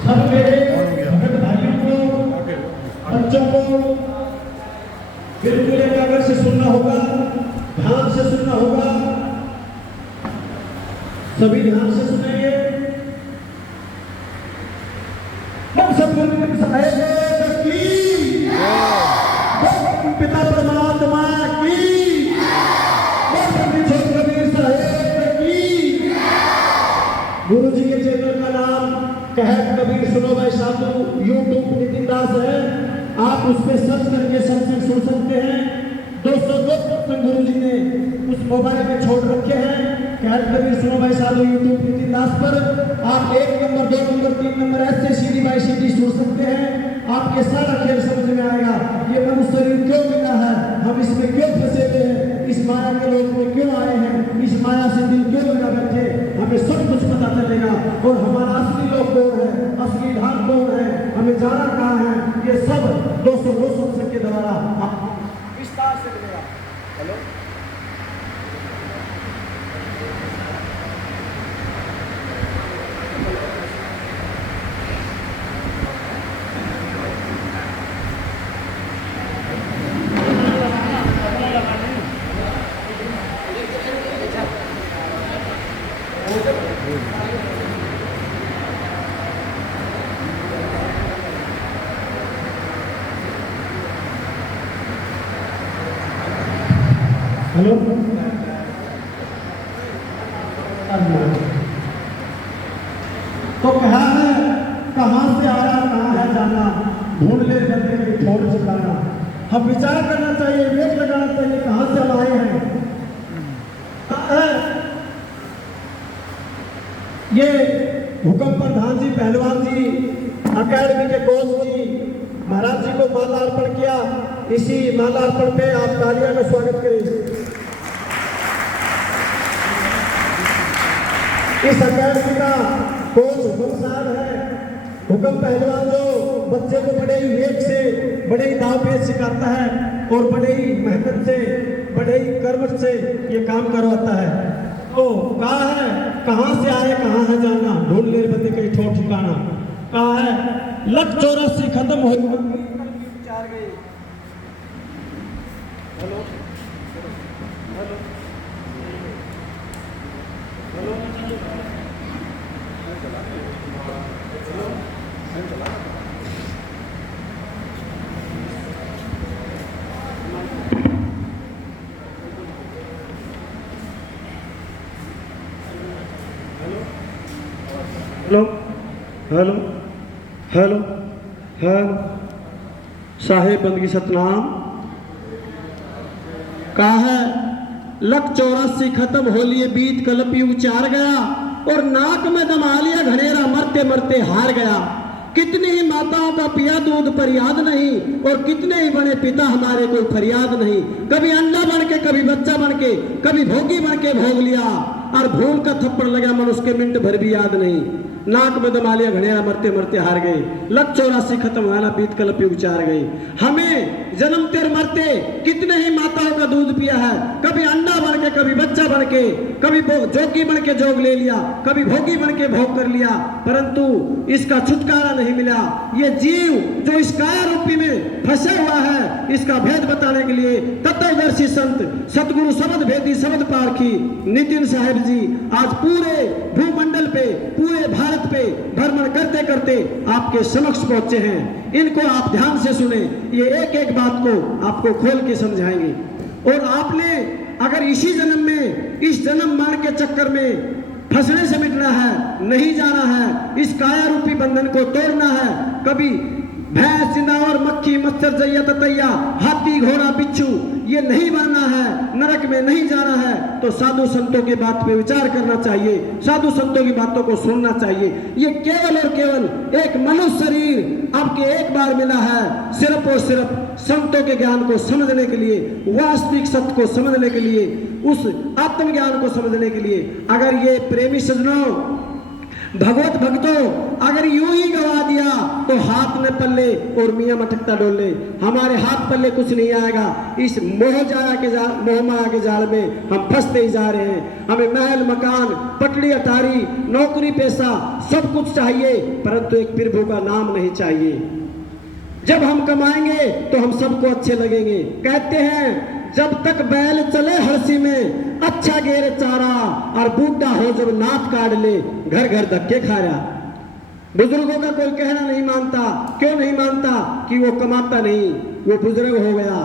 सब मेरे भगत भाइयों को, बच्चों को बिल्कुल एकाग्र से सुनना होगा, ध्यान से सुनना होगा। सभी ध्यान से सुनेंगे। हम सब साहेब की, पिता परमात्मा की, कबीर साहेब की। गुरु जी के चैनल का नाम कहत कबीर सुनो भाई साधु यूट्यूब नितिन दास है। आप उस पर सर्च करके सत्संग सुन सकते हैं। 202 सत्संग गुरु जी ने उस मोबाइल में छोड़ रखे हैं। कहत कबीर सुनो भाई साधु यूट्यूब नितिन दास पर आप 1 नंबर 2 नंबर 3 नंबर ऐसे सीडी बाई सीडी सुन सकते हैं। आपके सारा खेल समझ में आएगा। ये मनुष्य शरीर क्यों मिला है, हम इसमें क्यों फंसे हुए हैं, इस माया के लोग में क्यों आए हैं, इस माया से दिल क्यों लगा बैठे, हमें सब कुछ पता चलेगा। और हमारा असली लोग कौन है, असली ढाल कौन है, हमें जाना कहाँ है, ये सब 202 सत्संग के द्वारा विस्तार से मिलेगा। हेलो हेलो तो कहा है कहां से आया कहां है जाना, ढूंढ ले बंदे की ठोर ठिकाना। हम विचार करना चाहिए, विवेक लगाना चाहिए कहां से हम आए हैं। ये हुक्म प्रधान जी, पहलवान जी, अकेडमी के कोच जी महाराज जी को माला अर्पण किया। इसी माला अर्पण पे आप तालियां का स्वागत करें। इस अकेडमी का कोच हुक्म साहब है। हुक्म पहलवान जो बच्चे को बड़े ही वेग से, बड़े ही दाव पेच सिखाता है और बड़े ही मेहनत से, बड़े ही कर्म से ये काम करवाता है। तो कहा है कहां से आए कहां है जाना, ढूंढ ले बंदे कहीं ठोर ठिकाना। कहा है 184 खत्म हो चार गए। Hello hello hello hello hello hello hello साहेब बंदगी सतनाम। कहा है 184 खत्म हो लिए बीत कलपी उचार गया और नाक में दमा लिया घनेरा मरते मरते हार गया। कितनी ही माताओं का पिया दूध पर याद नहीं और कितने ही बड़े पिता हमारे कोई फरियाद नहीं। कभी अंडा बन के, कभी बच्चा बन के, कभी भोगी बन के भोग लिया और भूल का थप्पड़ लगा मन उसके मिनट भर भी याद नहीं। नाक में दमा लिया घनेरा मरते मरते हार गए। 184 खत्म वाला बीत कलपी उचार गई। हमें जन्मते और मरते कितने ही माताओं का दूध पिया है। कभी अंडा बन के, कभी बच्चा बन के, कभी जोगी बन के जोग ले लिया, कभी भोगी बन के भोग कर लिया, परंतु इसका छुटकारा नहीं मिला। ये जीव जो इस काया रूपी में फंसा हुआ है, इसका भेद बताने के लिए तत्वदर्शी संत सतगुरु शब्द भेदी शब्द पारखी नितिन साहेब जी आज पूरे भूमंडल पे, पूरे भारत पे भ्रमण करते करते आपके समक्ष पहुंचे हैं। इनको आप ध्यान से सुने, ये एक एक बात को आपको खोल के समझाएंगे। और आपने अगर इसी जन्म में, इस जन्म मरण के चक्कर में फंसने से मिटना है, नहीं जाना है, इस काया रूपी बंधन को तोड़ना है। कभी भैंस, जिंदावर, मक्खी, मच्छर, जैया, ततैया, हाथी, घोड़ा, बिच्छू ये नहीं बनना है, नरक में नहीं जाना है, तो साधु संतों की बात पे विचार करना चाहिए, साधु संतों की बातों को सुनना चाहिए। ये केवल और केवल एक मनुष्य शरीर आपके एक बार मिला है, सिर्फ और सिर्फ संतों के ज्ञान को समझने के लिए, वास्तविक सत्य को समझने के लिए, उस आत्मज्ञान को समझने के लिए। अगर ये प्रेमी सज्जनों, भगवत भक्तों अगर यूं ही गवा दिया तो हाथ में पल्ले और मियाँ मटकता डोले। हमारे हाथ पल्ले कुछ नहीं आएगा। इस मोह माया के जाल में हम फंसते ही जा रहे हैं। हमें महल मकान, पटड़ी अटारी, नौकरी पेशा सब कुछ चाहिए, परंतु एक प्रभु का नाम नहीं चाहिए। जब हम कमाएंगे तो हम सबको अच्छे लगेंगे। कहते हैं जब तक बैल चले हरसी में, अच्छा गेर चारा, और बूढ़ा हो जब नाथ काट ले, घर घर धक्के खा रहा। बुजुर्गों का कोई कहना नहीं मानता। क्यों नहीं मानता? कि वो कमाता नहीं, वो बुजुर्ग हो गया।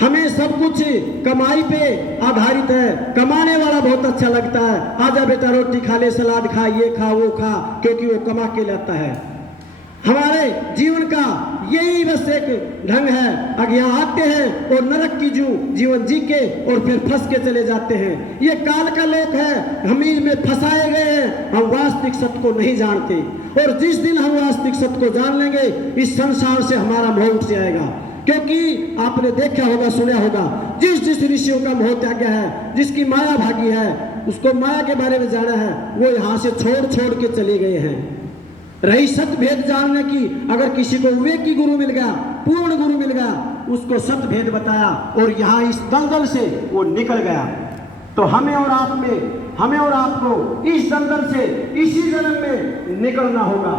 हमें सब कुछ कमाई पे आधारित है। कमाने वाला बहुत अच्छा लगता है। आजा बेटा रोटी खा ले, सलाद खा, ये खा वो खा, क्योंकि वो कमा के लाता है। हमारे जीवन का यही बस एक ढंग है। अगर यहाँ आते हैं और नरक की जीवन जी के और फिर फंस के चले जाते हैं। ये काल का लोक है, हम इसमें फंसाए गए हैं। हम वास्तविक सत्य को नहीं जानते, और जिस दिन हम वास्तविक सत्य को जान लेंगे, इस संसार से हमारा मोह उठ जाएगा। क्योंकि आपने देखा होगा, सुना होगा, जिस ऋषियों का मोह त्याग है, जिसकी माया भागी है, उसको माया के बारे में जाना है, वो यहाँ से छोड़ के चले गए हैं। रही सत्य भेद जानने की, अगर किसी को विवेक की गुरु मिल गया, पूर्ण गुरु मिल गया, उसको सत्य भेद बताया और यहाँ इस दलदल से वो निकल गया। तो हमें और आपको इस दलदल से इसी जन्म में निकलना होगा।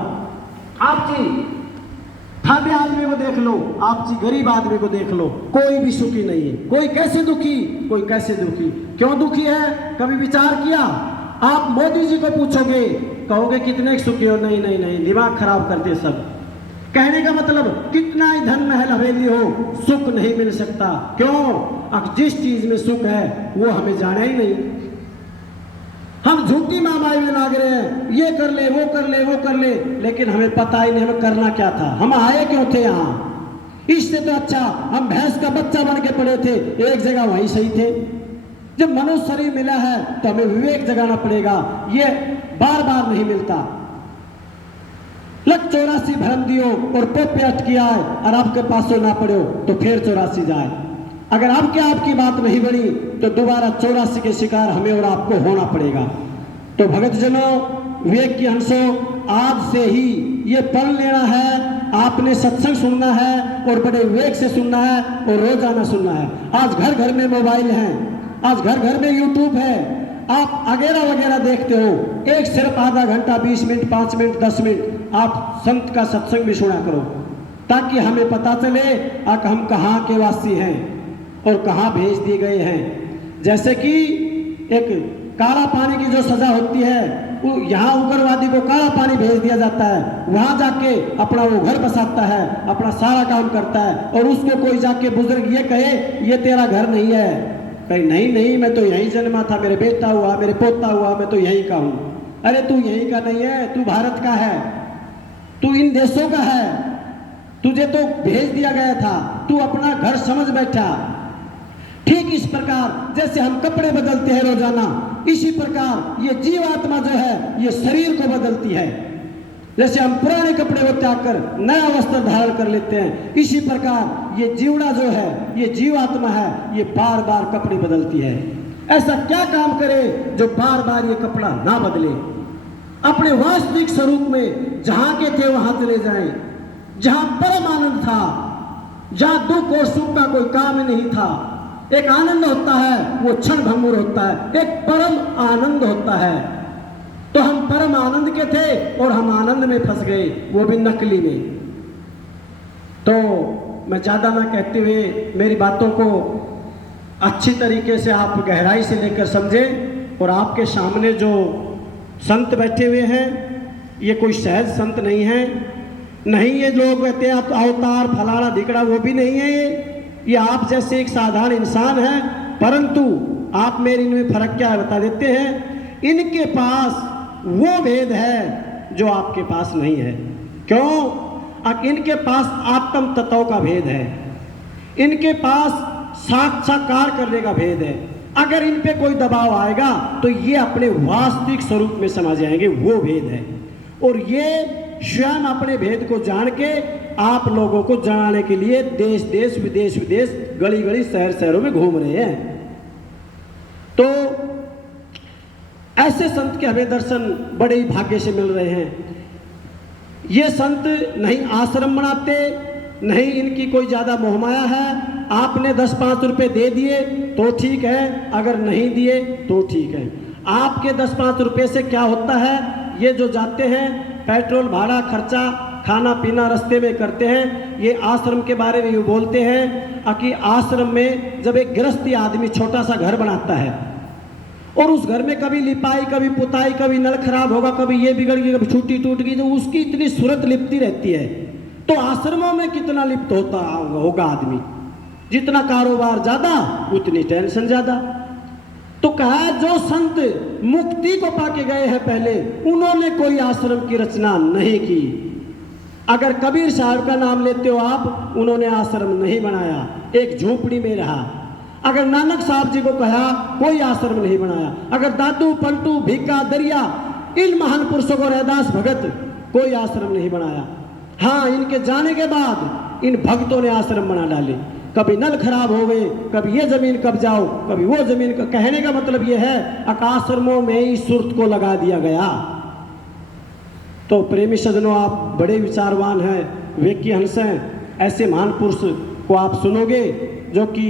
आप जी ठाडे आदमी को देख लो, आप जी गरीब आदमी को देख लो, कोई भी सुखी नहीं है। कोई कैसे दुखी, कोई कैसे दुखी। क्यों दुखी है? कभी विचार किया? आप मोदी जी को पूछोगे, कहोगे कितने सुखी हो? नहीं नहीं नहीं, दिमाग खराब करते सब। कहने का मतलब कितना ही धन महल हवेली हो, सुख नहीं मिल सकता। क्यों? अब जिस चीज में सुख है वो हमें जाना ही नहीं। हम झूठी महामारी में लाग रहे हैं, ये कर ले, वो कर ले, वो कर ले, लेकिन हमें पता ही नहीं हमें करना क्या था, हम आए क्यों थे यहाँ। इससे तो अच्छा हम भैंस का बच्चा बन के पड़े थे, एक जगह वहीं सही थे। जब मनुष्य शरीर मिला है तो हमें विवेक जगाना पड़ेगा, ये बार बार नहीं मिलता। लग 84 भरम दियो और पोपे अटकिया है, और आपके पास ना पड़ो तो फिर 84 जाए। अगर आपकी बात नहीं बनी तो दोबारा 84 के शिकार हमें और आपको होना पड़ेगा। तो भगत जनों, विवेक की हंसों, आज से ही ये पल लेना है। आपने सत्संग सुनना है और बड़े विवेक से सुनना है और रोजाना सुनना है। आज घर घर में मोबाइल हैं, आज घर घर में यूट्यूब है, आप वगैरह वगैरह देखते हो। एक सिर्फ आधा घंटा, 20 मिनट, 5 मिनट, 10 मिनट आप संत का सत्संग भी सुना करो, ताकि हमें पता चले हम कहाँ के वासी हैं और कहाँ भेज दिए गए हैं। जैसे कि एक काला पानी की जो सजा होती है, वो यहाँ उग्रवादी को काला पानी भेज दिया जाता है, वहां जाके अपना वो घर बसाता है, अपना सारा काम करता है, और उसको कोई जाके बुजुर्ग ये कहे ये तेरा घर नहीं है, कहीं नहीं नहीं मैं तो यहीं जन्मा था, मेरे बेटा हुआ, मेरे पोता हुआ, मैं तो यहीं का हूँ। अरे तू यहीं का नहीं है, तू भारत का है, तू इन देशों का है, तुझे तो भेज दिया गया था, तू अपना घर समझ बैठा। ठीक इस प्रकार जैसे हम कपड़े बदलते हैं रोजाना, इसी प्रकार ये जीवात्मा जो है ये शरीर को बदलती है। जैसे हम पुराने कपड़े को त्याग कर नया वस्त्र धारण कर लेते हैं, इसी प्रकार ये जीवड़ा जो है, ये जीवात्मा है, ये बार बार कपड़े बदलती है। ऐसा क्या काम करे जो बार बार ये कपड़ा ना बदले, अपने वास्तविक स्वरूप में जहां के थे वहां चले जाएं, जहां परम आनंद था, जहां दुख और सुख का कोई काम नहीं था। एक आनंद होता है वो क्षण भंगुर होता है, एक परम आनंद होता है। तो हम परम आनंद के थे और हम आनंद में फंस गए, वो भी नकली में। तो मैं ज्यादा ना कहते हुए मेरी बातों को अच्छी तरीके से आप गहराई से लेकर समझें। और आपके सामने जो संत बैठे हुए हैं ये कोई सहज संत नहीं है, नहीं ये लोग कहते हैं आप अवतार फलाना धिकड़ा, वो भी नहीं है। ये आप जैसे एक साधारण इंसान है, परंतु आप मेरे इनमें फर्क क्या है बता देते हैं। इनके पास वो भेद है जो आपके पास नहीं है। क्यों? अब इनके पास आत्म तत्व का भेद है, इनके पास साक्षात्कार करने का भेद है। अगर इन पे कोई दबाव आएगा तो ये अपने वास्तविक स्वरूप में समझ जाएंगे, वो भेद है। और ये स्वयं अपने भेद को जान के आप लोगों को जनाने के लिए देश देश विदेश विदेश गली गली शहर शहरों में घूम रहे हैं। तो ऐसे संत के हमें दर्शन बड़े ही भाग्य से मिल रहे हैं। ये संत नहीं आश्रम बनाते, नहीं इनकी कोई ज़्यादा मोहमाया है। आपने 10-5 रुपये दे दिए तो ठीक है, अगर नहीं दिए तो ठीक है। आपके 10-5 रुपये से क्या होता है, ये जो जाते हैं पेट्रोल भाड़ा खर्चा खाना पीना रास्ते में करते हैं। ये आश्रम के बारे में यूँ बोलते हैं कि आश्रम में जब एक गृहस्थी आदमी छोटा सा घर बनाता है और उस घर में कभी लिपाई, कभी पुताई, कभी नल खराब होगा, कभी ये बिगड़ गई, कभी छुट्टी टूट गई, तो उसकी इतनी सूरत लिपती रहती है। तो आश्रमों में कितना लिप्त होता होगा आदमी, जितना कारोबार ज़्यादा उतनी टेंशन ज़्यादा। तो कहा जो संत मुक्ति को पाके गए हैं पहले, उन्होंने कोई आश्रम की रचना नहीं की। अगर कबीर साहब का नाम लेते हो आप, उन्होंने आश्रम नहीं बनाया, एक झोपड़ी में रहा। अगर नानक साहब जी को कहा, कोई आश्रम नहीं बनाया। अगर दादू पंटू भीका दरिया, इन महान पुरुषों को रैदास भगत, कोई आश्रम नहीं बनाया। हाँ, इनके जाने के बाद इन भक्तों ने आश्रम बना डाले। कभी नल खराब हो गए, कभी ये जमीन कब्जाओ, कभी वो जमीन। कहने का मतलब ये है आश्रमों में ही सुरत को लगा दिया गया। तो प्रेमी सज्जनों, आप बड़े विचारवान हैं, वेकी हंस हैं। ऐसे महान पुरुष को आप सुनोगे जो कि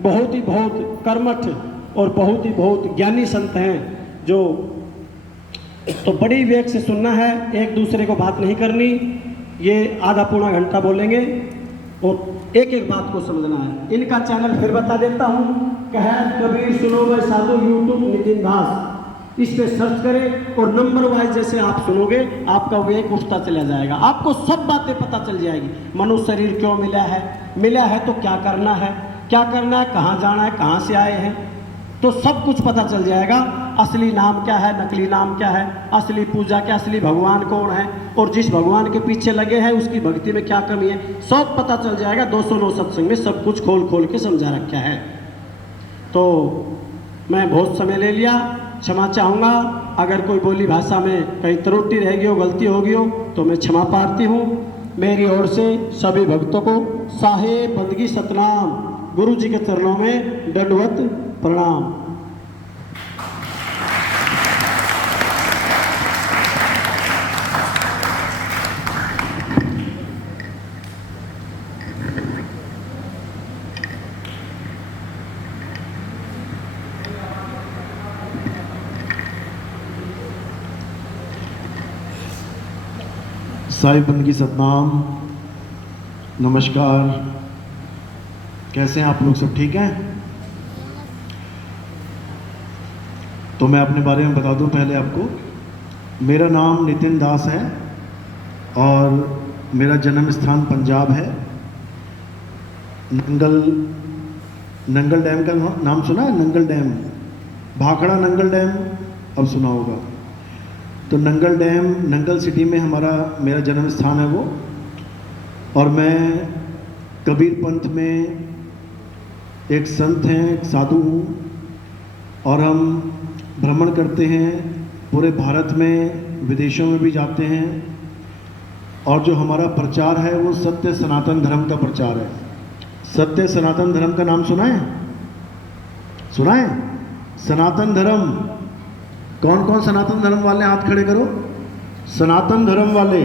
बहुत ही बहुत कर्मठ और बहुत ही बहुत ज्ञानी संत हैं। जो तो बड़ी विवेक से सुनना है, एक दूसरे को बात नहीं करनी। ये आधा पौना घंटा बोलेंगे और एक एक बात को समझना है। इनका चैनल फिर बता देता हूँ, कहर कबीर सुनो व साधु, यूट्यूब नितिन दास, इस पे सर्च करें और नंबर वाइज जैसे आप सुनोगे आपका वेग उठता चला जाएगा। आपको सब बातें पता चल जाएगी। मनुष्य शरीर क्यों मिला है तो क्या करना है, कहाँ जाना है, कहाँ से आए हैं, तो सब कुछ पता चल जाएगा। असली नाम क्या है, नकली नाम क्या है, असली पूजा क्या, असली भगवान कौन है, और जिस भगवान के पीछे लगे हैं उसकी भक्ति में क्या कमी है, सब पता चल जाएगा। 209 सत्संग में सब कुछ खोल खोल के समझा रखा है। तो मैं बहुत समय ले लिया, क्षमा चाहूँगा। अगर कोई बोली भाषा में कहीं त्रुटि रह गई हो, गलती हो गई हो, तो मैं क्षमा प्रार्थी हूँ। मेरी ओर से सभी भक्तों को साहेब बंदगी सतनाम, गुरु जी के चरणों में दंडवत प्रणाम। साहिब बंदगी सतनाम, नमस्कार। कैसे हैं आप लोग, सब ठीक हैं? तो मैं अपने बारे में बता दूं पहले आपको। मेरा नाम नितिन दास है और मेरा जन्म स्थान पंजाब है। नंगल डैम का नाम सुना है? नंगल डैम, भाखड़ा नंगल डैम अब सुना होगा। तो नंगल डैम, नंगल सिटी में मेरा जन्म स्थान है वो। और मैं कबीर पंथ में एक संत हैं, एक साधु हूँ, और हम भ्रमण करते हैं पूरे भारत में, विदेशों में भी जाते हैं। और जो हमारा प्रचार है वो सत्य सनातन धर्म का प्रचार है। सत्य सनातन धर्म का नाम सुना है? सुना है? सनातन धर्म, कौन कौन सनातन धर्म वाले हाथ खड़े करो। सनातन धर्म वाले।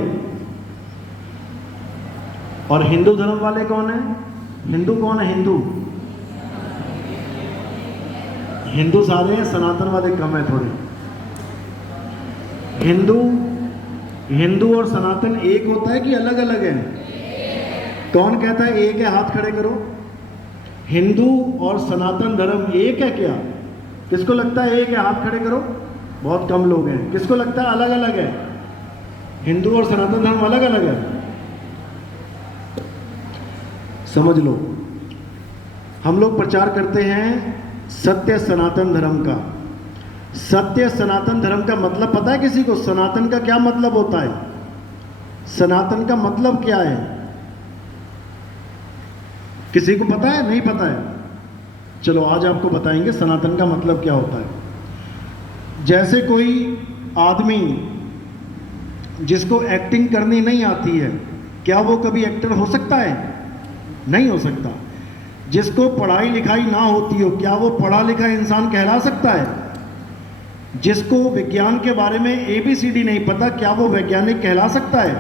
और हिंदू धर्म वाले कौन है? हिंदू कौन है? हिंदू सारे हैं, सनातन वाले कम है थोड़े। हिंदू और सनातन एक होता है कि अलग अलग है? कौन कहता है एक है? हाथ खड़े करो। हिंदू और सनातन धर्म एक है क्या? किसको लगता है एक है? हाथ खड़े करो। बहुत कम लोग हैं। किसको लगता है अलग अलग है? हिंदू और सनातन धर्म अलग अलग है? समझ लो, हम लोग प्रचार करते हैं सत्य सनातन धर्म का। सत्य सनातन धर्म का मतलब पता है किसी को? सनातन का क्या मतलब होता है? सनातन का मतलब क्या है? किसी को पता है? नहीं पता है? चलो आज आपको बताएंगे सनातन का मतलब क्या होता है। जैसे कोई आदमी जिसको एक्टिंग करनी नहीं आती है, क्या वो कभी एक्टर हो सकता है? नहीं हो सकता। जिसको पढ़ाई लिखाई ना होती हो, क्या वो पढ़ा लिखा इंसान कहला सकता है? जिसको विज्ञान के बारे में ABCD नहीं पता, क्या वो वैज्ञानिक कहला सकता है?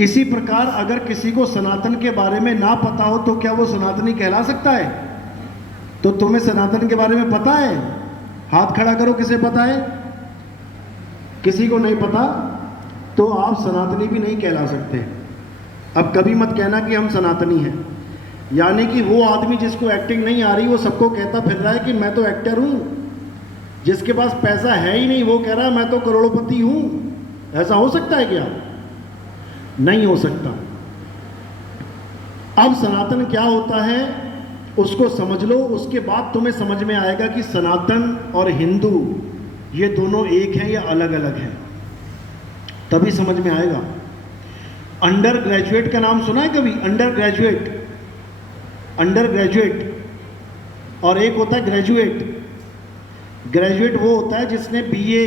इसी प्रकार अगर किसी को सनातन के बारे में ना पता हो तो क्या वो सनातनी कहला सकता है? तो तुम्हें सनातन के बारे में पता है? हाथ खड़ा करो, किसे पता है? किसी को नहीं पता तो आप सनातनी भी नहीं कहला सकते। अब कभी मत कहना कि हम सनातनी हैं, यानी कि वो आदमी जिसको एक्टिंग नहीं आ रही वो सबको कहता फिर रहा है कि मैं तो एक्टर हूं। जिसके पास पैसा है ही नहीं वो कह रहा है मैं तो करोड़पति हूं। ऐसा हो सकता है क्या? नहीं हो सकता। अब सनातन क्या होता है उसको समझ लो, उसके बाद तुम्हें समझ में आएगा कि सनातन और हिंदू ये दोनों एक हैं या अलग अलग हैं, तभी समझ में आएगा। अंडर ग्रेजुएट का नाम सुना है कभी? अंडर ग्रेजुएट और एक होता है ग्रेजुएट। ग्रेजुएट वो होता है जिसने बीए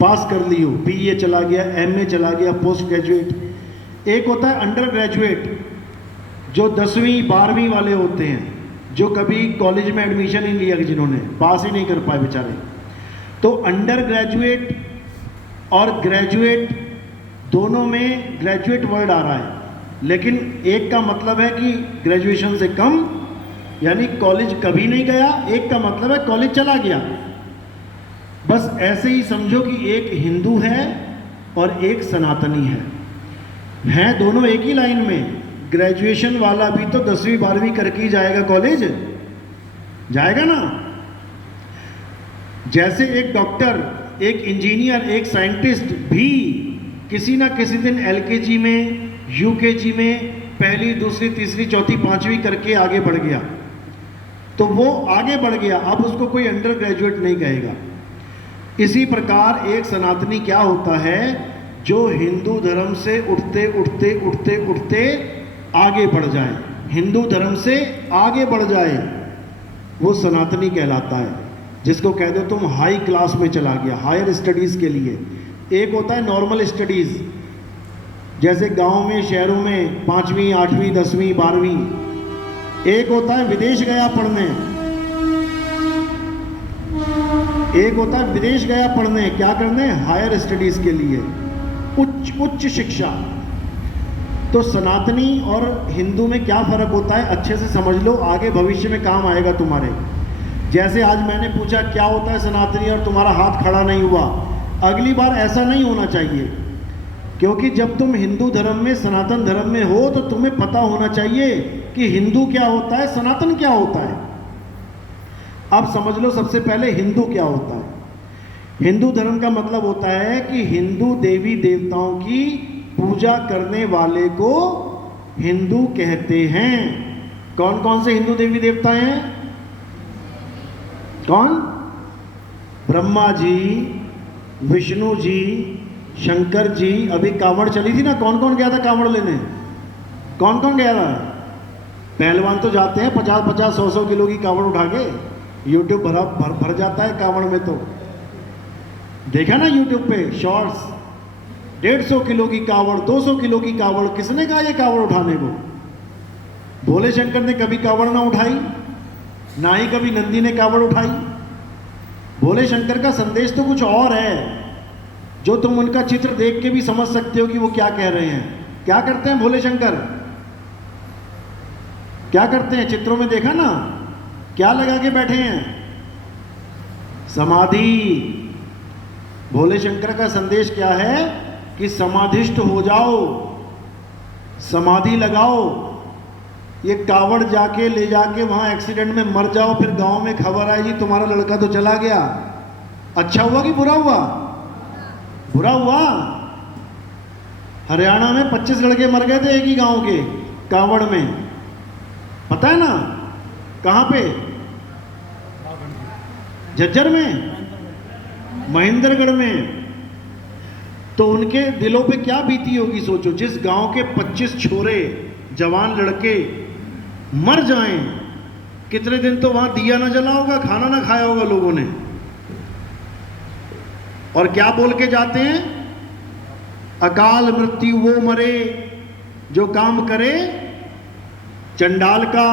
पास कर ली हो, बीए चला गया, एमए चला गया, पोस्ट ग्रेजुएट। एक होता है अंडर ग्रेजुएट जो 10वीं 12वीं वाले होते हैं, जो कभी कॉलेज में एडमिशन ही लिया, जिन्होंने पास ही नहीं कर पाए बेचारे। तो अंडर ग्रेजुएट और ग्रेजुएट दोनों में ग्रेजुएट वर्ड आ रहा है, लेकिन एक का मतलब है कि ग्रेजुएशन से कम, यानी कॉलेज कभी नहीं गया, एक का मतलब है कॉलेज चला गया। बस ऐसे ही समझो कि एक हिंदू है और एक सनातनी है दोनों एक ही लाइन में। ग्रेजुएशन वाला भी तो 10वीं 12वीं करके ही जाएगा कॉलेज, जाएगा ना। जैसे एक डॉक्टर, एक इंजीनियर, एक साइंटिस्ट भी किसी ना किसी दिन एलकेजी में, यूकेजी में पहली, दूसरी, तीसरी, चौथी, पांचवी करके आगे बढ़ गया, तो वो आगे बढ़ गया, अब उसको कोई अंडर ग्रेजुएट नहीं कहेगा। इसी प्रकार एक सनातनी क्या होता है? जो हिंदू धर्म से उठते उठते उठते उठते आगे बढ़ जाए, हिंदू धर्म से आगे बढ़ जाए, वो सनातनी कहलाता है। जिसको कह दो तुम हाई क्लास में चला गया, हायर स्टडीज़ के लिए। एक होता है नॉर्मल स्टडीज़, जैसे गांव में, शहरों में 5वीं 8वीं 10वीं 12वीं। एक होता है विदेश गया पढ़ने, एक होता है विदेश गया पढ़ने, क्या करने? हायर स्टडीज़ के लिए, उच्च शिक्षा। तो सनातनी और हिंदू में क्या फ़र्क होता है अच्छे से समझ लो, आगे भविष्य में काम आएगा तुम्हारे। जैसे आज मैंने पूछा क्या होता है सनातनी और तुम्हारा हाथ खड़ा नहीं हुआ, अगली बार ऐसा नहीं होना चाहिए, क्योंकि जब तुम हिंदू धर्म में, सनातन धर्म में हो तो तुम्हें पता होना चाहिए कि हिंदू क्या होता है, सनातन क्या होता है। अब समझ लो सबसे पहले हिंदू क्या होता है। हिंदू धर्म का मतलब होता है कि हिंदू देवी देवताओं की पूजा करने वाले को हिंदू कहते हैं। कौन कौन से हिंदू देवी देवता हैं? कौन? ब्रह्मा जी, विष्णु जी, शंकर जी। अभी कांवड़ चली थी ना, कौन कौन गया था कांवड़ लेने? कौन कौन गया था? पहलवान तो जाते हैं 50-50 100-100 किलो की कांवड़ उठा के, यूट्यूब भर जाता है कांवड़ में। तो देखा ना यूट्यूब पे शॉर्ट्स, 150 किलो की कांवड़, 200 किलो की कांवड़। किसने कहा ये कांवड़ उठाने को? भोले शंकर ने कभी कांवड़ ना उठाई, ना ही कभी नंदी ने कांवड़ उठाई। भोले शंकर का संदेश तो कुछ और है, जो तुम उनका चित्र देख के भी समझ सकते हो कि वो क्या कह रहे हैं। क्या करते हैं भोले शंकर? क्या करते हैं? चित्रों में देखा ना, क्या लगा के बैठे हैं? समाधि। भोले शंकर का संदेश क्या है कि समाधिष्ट हो जाओ, समाधि लगाओ। ये कावड़ जाके ले जाके वहां एक्सीडेंट में मर जाओ, फिर गांव में खबर आई जी तुम्हारा लड़का तो चला गया। अच्छा हुआ कि बुरा हुआ? बुरा हुआ। हरियाणा में 25 लड़के मर गए थे एक ही गांव के कावड़ में, पता है ना? कहां पे? झज्जर में, महेंद्रगढ़ में। तो उनके दिलों पे क्या बीती होगी सोचो, जिस गांव के 25 छोरे जवान लड़के मर जाएं, कितने दिन तो वहां दिया ना जला होगा, खाना ना खाया होगा लोगों ने। और क्या बोल के जाते हैं? अकाल मृत्यु वो मरे जो काम करे चंडाल का,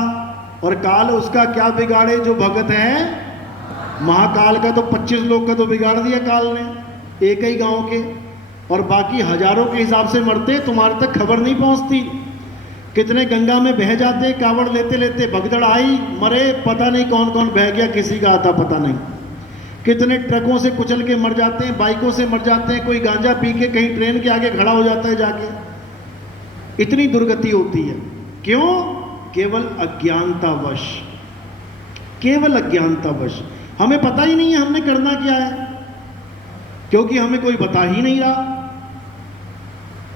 और काल उसका क्या बिगाड़े जो भगत है महाकाल का। तो 25 लोग का तो बिगाड़ दिया काल ने, एक ही गांव के। और बाकी हजारों के हिसाब से मरते, तुम्हारे तक खबर नहीं पहुंचती। कितने गंगा में बह जाते, कावड़ लेते लेते, भगदड़ आई, मरे, पता नहीं कौन कौन बह गया, किसी का आता पता नहीं। कितने ट्रकों से कुचल के मर जाते हैं, बाइकों से मर जाते हैं, कोई गांजा पी के कहीं ट्रेन के आगे खड़ा हो जाता है जाके। इतनी दुर्गति होती है, क्यों? केवल अज्ञानतावश, केवल अज्ञानतावश। हमें पता ही नहीं है हमने करना क्या है, क्योंकि हमें कोई बता ही नहीं रहा।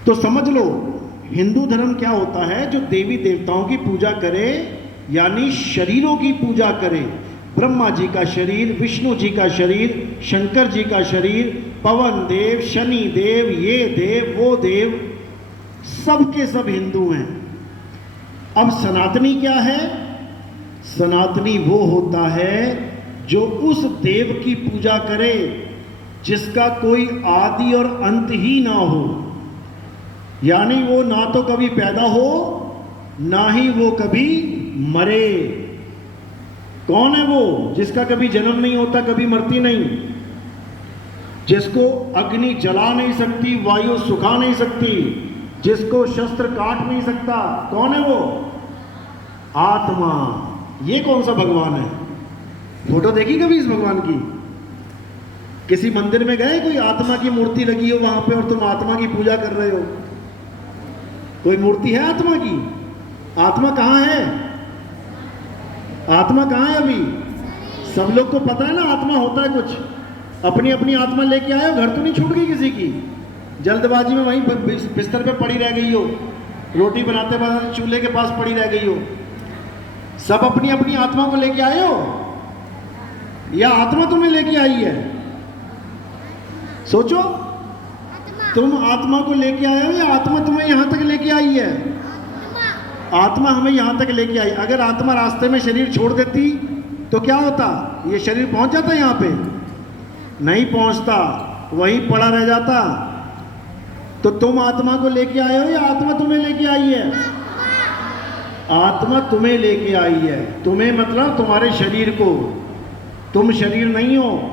तो समझ लो, हिंदू धर्म क्या होता है? जो देवी देवताओं की पूजा करे, यानी शरीरों की पूजा करे। ब्रह्मा जी का शरीर, विष्णु जी का शरीर, शंकर जी का शरीर, पवन देव, शनि देव, ये देव, वो देव, सब के सब हिंदू हैं। अब सनातनी क्या है? सनातनी वो होता है जो उस देव की पूजा करे जिसका कोई आदि और अंत ही ना हो, यानी वो ना तो कभी पैदा हो, ना ही वो कभी मरे। कौन है वो? जिसका कभी जन्म नहीं होता, कभी मरती नहीं, जिसको अग्नि जला नहीं सकती, वायु सुखा नहीं सकती, जिसको शस्त्र काट नहीं सकता। कौन है वो? आत्मा। ये कौन सा भगवान है? फोटो देखी कभी इस भगवान की? किसी मंदिर में गए, कोई आत्मा की मूर्ति लगी हो वहां पे और तुम आत्मा की पूजा कर रहे हो? कोई मूर्ति है आत्मा की? आत्मा कहाँ है? आत्मा कहाँ है? अभी सब लोग को पता है ना आत्मा होता है कुछ। अपनी अपनी आत्मा लेके आए हो, घर तो नहीं छूट गई किसी की? जल्दबाजी में वहीं बिस्तर पे पड़ी रह गई हो, रोटी बनाते बनाते चूल्हे के पास पड़ी रह गई हो। सब अपनी अपनी आत्मा को लेके आए हो, या आत्मा तुम्हें लेके आई है? सोचो, तुम आत्मा को लेके आए हो या आत्मा तुम्हें यहां तक लेके आई है? आत्मा हमें यहां तक लेके आई। अगर आत्मा रास्ते में शरीर छोड़ देती तो क्या होता? ये शरीर पहुंच जाता यहां पे? नहीं पहुंचता, वहीं पड़ा रह जाता। तो तुम आत्मा को लेके आए हो या आत्मा तुम्हें लेके आई है? आत्मा तुम्हें लेके आई है। तुम्हें मतलब तुम्हारे शरीर को, तुम शरीर नहीं हो,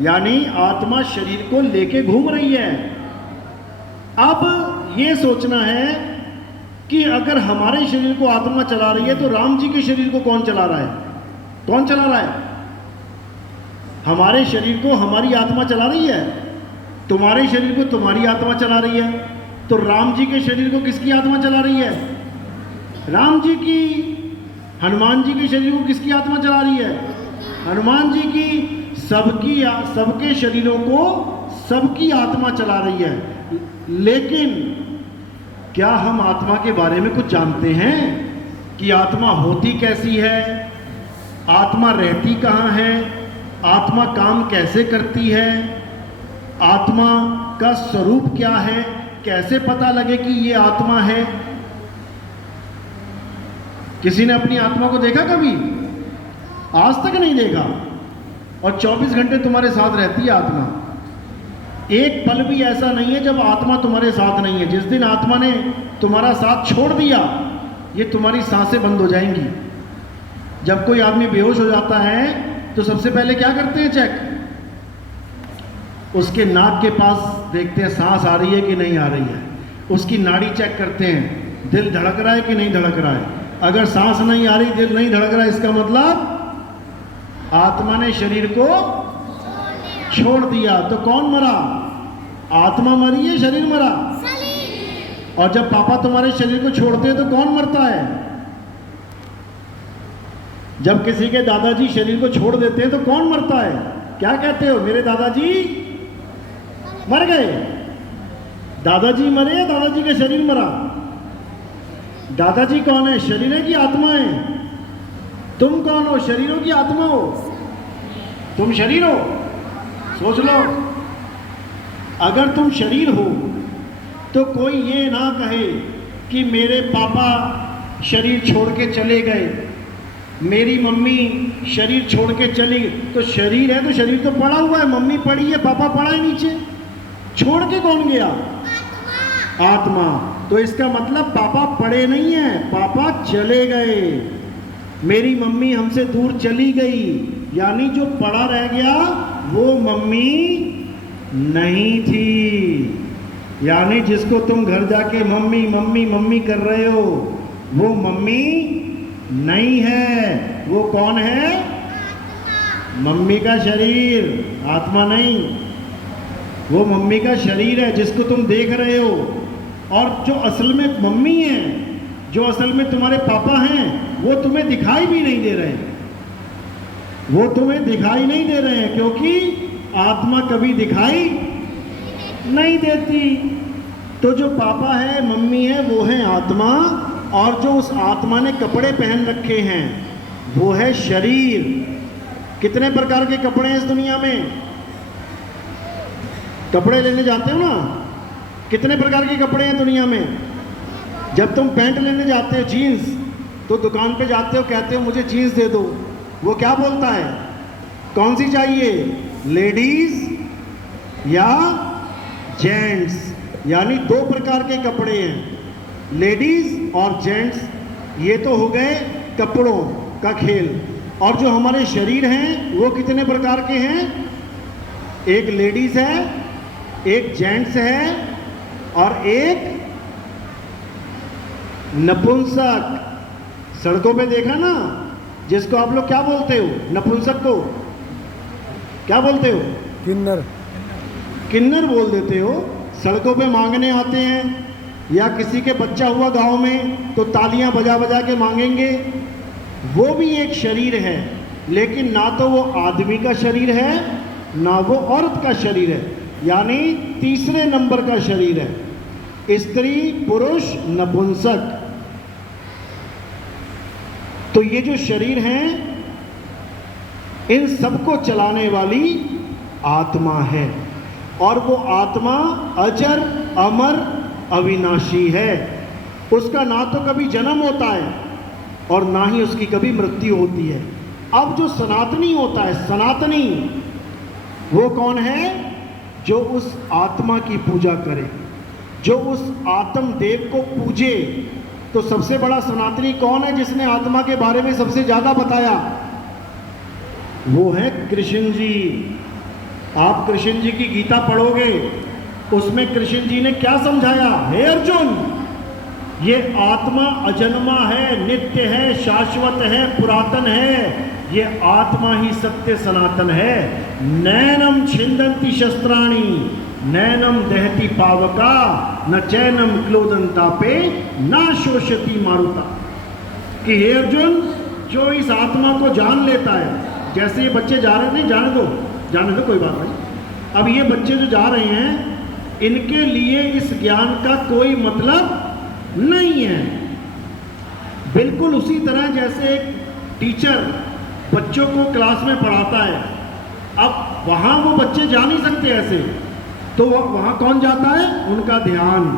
यानी आत्मा शरीर को लेके घूम रही है। अब ये सोचना है कि अगर हमारे शरीर को आत्मा चला रही है तो राम जी के शरीर को कौन चला रहा है? कौन चला रहा है? हमारे शरीर को हमारी आत्मा चला रही है, तुम्हारे शरीर को तुम्हारी आत्मा चला रही है। तो राम जी के शरीर को किसकी आत्मा चला रही है? राम जी की। हनुमान जी के शरीर को किसकी आत्मा चला रही है? हनुमान जी की। सबके शरीरों को सबकी आत्मा चला रही है। लेकिन क्या हम आत्मा के बारे में कुछ जानते हैं कि आत्मा होती कैसी है, आत्मा रहती कहाँ है, आत्मा काम कैसे करती है, आत्मा का स्वरूप क्या है, कैसे पता लगे कि ये आत्मा है? किसी ने अपनी आत्मा को देखा कभी? आज तक नहीं देखा। और 24 घंटे तुम्हारे साथ रहती है आत्मा। एक पल भी ऐसा नहीं है जब आत्मा तुम्हारे साथ नहीं है। जिस दिन आत्मा ने तुम्हारा साथ छोड़ दिया, ये तुम्हारी सांसें बंद हो जाएंगी। जब कोई आदमी बेहोश हो जाता है तो सबसे पहले क्या करते हैं? चेक। उसके नाक के पास देखते हैं सांस आ रही है कि नहीं आ रही है, उसकी नाड़ी चेक करते हैं, दिल धड़क रहा है कि नहीं धड़क रहा है। अगर सांस नहीं आ रही, दिल नहीं धड़क रहा, इसका मतलब आत्मा ने शरीर को छोड़ दिया। तो कौन मरा? आत्मा मरी है, शरीर मरा? और जब पापा तुम्हारे शरीर को छोड़ते हैं तो कौन मरता है? जब किसी के दादाजी शरीर को छोड़ देते हैं तो कौन मरता है? क्या कहते हो? मेरे दादाजी मर गए। दादाजी मरे या दादाजी का शरीर मरा? दादाजी कौन है? शरीर है कि आत्मा है? तुम कौन हो? शरीर हो कि आत्मा हो? तुम शरीर हो। सोच लो, अगर तुम शरीर हो तो कोई ये ना कहे कि मेरे पापा शरीर छोड़ के चले गए, मेरी मम्मी शरीर छोड़ के चली गई। तो शरीर है तो शरीर तो पड़ा हुआ है, मम्मी पड़ी है, पापा पड़ा है नीचे, छोड़ के कौन गया? आत्मा। तो इसका मतलब पापा पड़े नहीं है, पापा चले गए। मेरी मम्मी हमसे दूर चली गई, यानी जो पड़ा रह गया वो मम्मी नहीं थी। यानी जिसको तुम घर जाके मम्मी मम्मी मम्मी कर रहे हो वो मम्मी नहीं है। वो कौन है? मम्मी का शरीर, आत्मा नहीं। वो मम्मी का शरीर है जिसको तुम देख रहे हो। और जो असल में मम्मी है, जो असल में तुम्हारे पापा हैं, वो तुम्हें दिखाई भी नहीं दे रहे। वो तुम्हें दिखाई नहीं दे रहे हैं क्योंकि आत्मा कभी दिखाई नहीं देती। तो जो पापा है, मम्मी है, वो है आत्मा। और जो उस आत्मा ने कपड़े पहन रखे हैं वो है शरीर। कितने प्रकार के कपड़े हैं इस दुनिया में? कपड़े लेने जाते हो ना, कितने प्रकार के कपड़े हैं दुनिया में? जब तुम पैंट लेने जाते हो, जीन्स, तो दुकान पे जाते हो, कहते हो मुझे जीन्स दे दो। वो क्या बोलता है? कौन सी चाहिए, लेडीज या जेंट्स? यानी दो प्रकार के कपड़े हैं, लेडीज और जेंट्स। ये तो हो गए कपड़ों का खेल। और जो हमारे शरीर हैं वो कितने प्रकार के हैं? एक लेडीज है, एक जेंट्स है और एक नपुंसक। सड़कों पे देखा ना, जिसको आप लोग क्या बोलते हो? नपुंसक को क्या बोलते हो? किन्नर। किन्नर बोल देते हो। सड़कों पे मांगने आते हैं, या किसी के बच्चा हुआ गांव में तो तालियां बजा बजा के मांगेंगे। वो भी एक शरीर है, लेकिन ना तो वो आदमी का शरीर है ना वो औरत का शरीर है, यानी तीसरे नंबर का शरीर है। स्त्री, पुरुष, नपुंसक। तो ये जो शरीर हैं, इन सबको चलाने वाली आत्मा है। और वो आत्मा अजर, अमर, अविनाशी है। उसका ना तो कभी जन्म होता है और ना ही उसकी कभी मृत्यु होती है। अब जो सनातनी होता है, सनातनी, वो कौन है? जो उस आत्मा की पूजा करे, जो उस आत्म देव को पूजे। तो सबसे बड़ा सनातनी कौन है जिसने आत्मा के बारे में सबसे ज्यादा बताया? वो है कृष्ण जी। आप कृष्ण जी की गीता पढ़ोगे, उसमें कृष्ण जी ने क्या समझाया? हे अर्जुन, ये आत्मा अजन्मा है, नित्य है, शाश्वत है, पुरातन है। ये आत्मा ही सत्य सनातन है। नैनम छिंदंती शस्त्राणि, नैनम दहती पावका, न चैनम क्लोदंतापे, न शोषती मारुता। कि हे अर्जुन, जो इस आत्मा को जान लेता है, जैसे ये बच्चे जा रहे हैं, जाने दो कोई बात नहीं। अब ये बच्चे जो जा रहे हैं, इनके लिए इस ज्ञान का कोई मतलब नहीं है। बिल्कुल उसी तरह जैसे एक टीचर बच्चों को क्लास में पढ़ाता है। अब वहाँ वो बच्चे जा नहीं सकते ऐसे, तो वहाँ कौन जाता है? उनका ध्यान।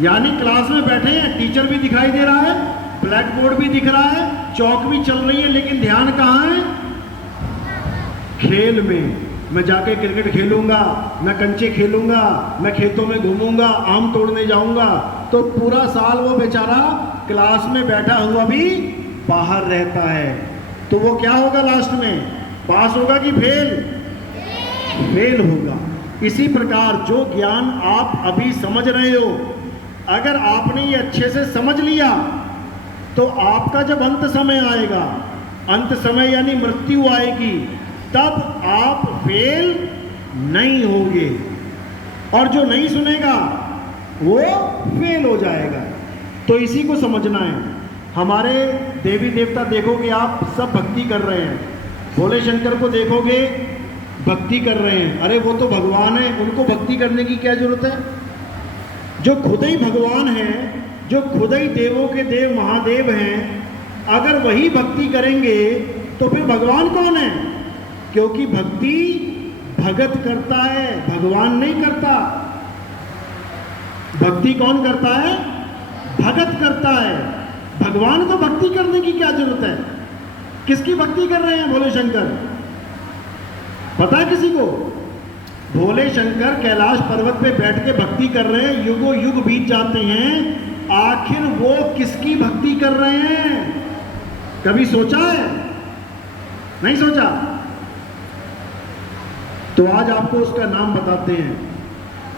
यानी क्लास में बैठे हैं, टीचर भी दिखाई दे रहा है, ब्लैक बोर्ड भी दिख रहा है, चौक भी चल रही है, लेकिन ध्यान कहाँ है? खेल में। मैं जाके क्रिकेट खेलूंगा, मैं कंचे खेलूंगा, मैं खेतों में घूमूंगा, आम तोड़ने जाऊंगा। तो पूरा साल वो बेचारा क्लास में बैठा हुआ भी बाहर रहता है। तो वो क्या होगा लास्ट में? पास होगा कि फेल? फेल होगा। इसी प्रकार जो ज्ञान आप अभी समझ रहे हो, अगर आपने ये अच्छे से समझ लिया तो आपका जब अंत समय आएगा, अंत समय यानी मृत्यु आएगी, तब आप फेल नहीं होंगे। और जो नहीं सुनेगा वो फेल हो जाएगा। तो इसी को समझना है। हमारे देवी देवता देखोगे आप, सब भक्ति कर रहे हैं। भोले शंकर को देखोगे, भक्ति कर रहे हैं। अरे वो तो भगवान है, उनको भक्ति करने की क्या जरूरत है? जो खुद ही भगवान है, जो खुद ही देवों के देव महादेव हैं, अगर वही भक्ति करेंगे तो फिर भगवान कौन है? क्योंकि भक्ति भगत करता है, भगवान नहीं करता। भक्ति कौन करता है? भगत करता है। भगवान को भक्ति करने की क्या जरूरत है? किसकी भक्ति कर रहे हैं भोले शंकर? पता है किसी को? भोले शंकर कैलाश पर्वत पे बैठ के भक्ति कर रहे हैं, युगों युग बीत जाते हैं, आखिर वो किसकी भक्ति कर रहे हैं? कभी सोचा है? नहीं सोचा? तो आज आपको उसका नाम बताते हैं।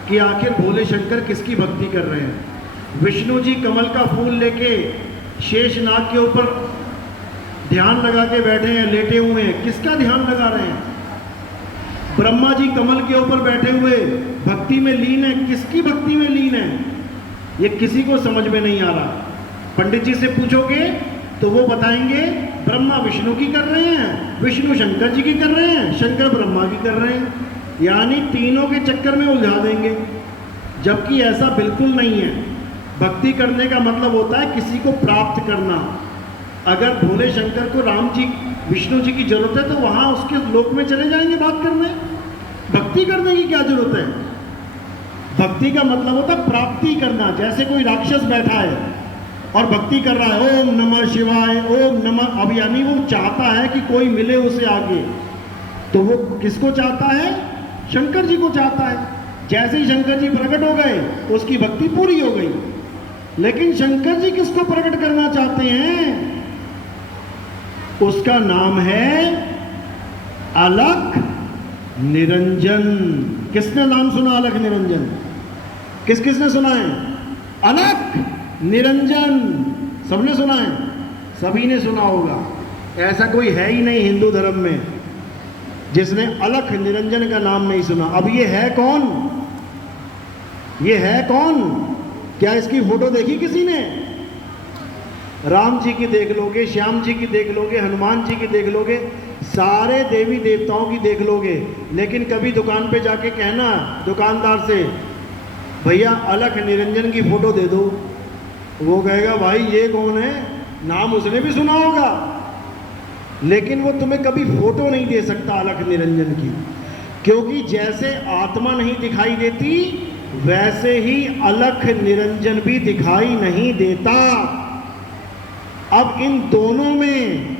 कि आखिर भोले शंकर किसकी भक्ति कर रहे हैं। विष्णु जी कमल का फूल लेके शेषनाग के ऊपर ध्यान लगा के बैठे हैं, लेटे हुए हैं, किसका ध्यान लगा रहे हैं। ब्रह्मा जी कमल के ऊपर बैठे हुए भक्ति में लीन है, किसकी भक्ति में लीन है, ये किसी को समझ में नहीं आ रहा। पंडित जी से पूछोगे तो वो बताएंगे ब्रह्मा विष्णु की कर रहे हैं, विष्णु शंकर जी की कर रहे हैं, शंकर ब्रह्मा की कर रहे हैं, यानी तीनों के चक्कर में उलझा देंगे। जबकि ऐसा बिल्कुल नहीं है। भक्ति करने का मतलब होता है किसी को प्राप्त करना। अगर भोले शंकर को राम जी विष्णु जी की जरूरत है तो वहां उसके लोक में चले जाएंगे बात करने। भक्ति करने की क्या जरूरत है। भक्ति का मतलब होता है प्राप्ति करना। जैसे कोई राक्षस बैठा है और भक्ति कर रहा है, ओम नमः शिवाय, ओम नमः, अब यानी वो चाहता है कि कोई मिले उसे आगे, तो वो किसको चाहता है, शंकर जी को चाहता है। जैसे ही शंकर जी प्रकट हो गए तो उसकी भक्ति पूरी हो गई। लेकिन शंकर जी किसको प्रकट करना चाहते हैं, उसका नाम है अलख निरंजन। किसने नाम सुना अलख निरंजन, किस किसने सुना है, अलख निरंजन सबने सुना है, सभी ने सुना होगा। ऐसा कोई है ही नहीं हिंदू धर्म में जिसने अलख निरंजन का नाम नहीं सुना। अब ये है कौन, ये है कौन, क्या इसकी फोटो देखी किसी ने। राम जी की देख लोगे, श्याम जी की देख लोगे, हनुमान जी की देख लोगे, सारे देवी देवताओं की देख लोगे, लेकिन कभी दुकान पे जाके कहना दुकानदार से भैया अलख निरंजन की फोटो दे दो, वो कहेगा भाई ये कौन है, नाम उसने भी सुना होगा लेकिन वो तुम्हें कभी फोटो नहीं दे सकता अलख निरंजन की। क्योंकि जैसे आत्मा नहीं दिखाई देती वैसे ही अलख निरंजन भी दिखाई नहीं देता। अब इन दोनों में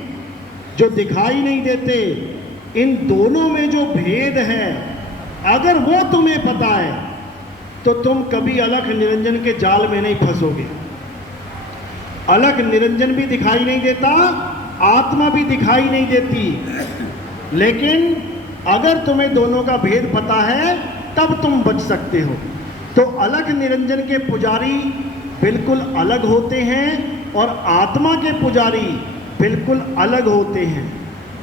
जो दिखाई नहीं देते, इन दोनों में जो भेद है, अगर वो तुम्हें पता है तो तुम कभी अलख निरंजन के जाल में नहीं फंसोगे। अलख निरंजन भी दिखाई नहीं देता, आत्मा भी दिखाई नहीं देती, लेकिन अगर तुम्हें दोनों का भेद पता है तब तुम बच सकते हो। तो अलख निरंजन के पुजारी बिल्कुल अलग होते हैं और आत्मा के पुजारी बिल्कुल अलग होते हैं।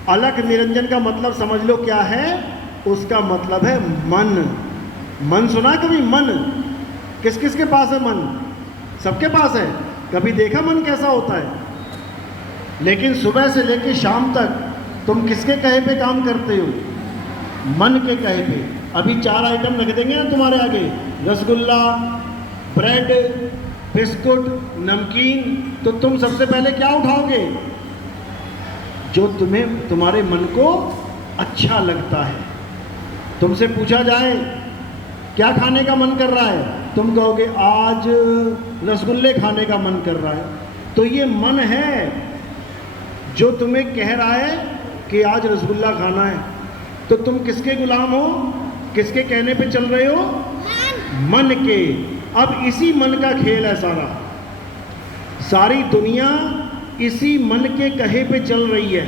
अलख निरंजन का मतलब समझ लो क्या है, उसका मतलब है मन। मन सुना कभी, मन किस किस के पास है, मन सबके पास है। कभी देखा मन कैसा होता है। लेकिन सुबह से लेकर शाम तक तुम किसके कहे पे काम करते हो, मन के कहे पे। अभी 4 आइटम रख देंगे ना तुम्हारे आगे, रसगुल्ला, ब्रेड, बिस्कुट, नमकीन, तो तुम सबसे पहले क्या उठाओगे, जो तुम्हें तुम्हारे मन को अच्छा लगता है। तुमसे पूछा जाए क्या खाने का मन कर रहा है, तुम कहोगे आज रसगुल्ले खाने का मन कर रहा है। तो ये मन है जो तुम्हें कह रहा है कि आज रसगुल्ला खाना है। तो तुम किसके गुलाम हो, किसके कहने पे चल रहे हो, मन के। अब इसी मन का खेल है सारा, सारी दुनिया इसी मन के कहे पे चल रही है।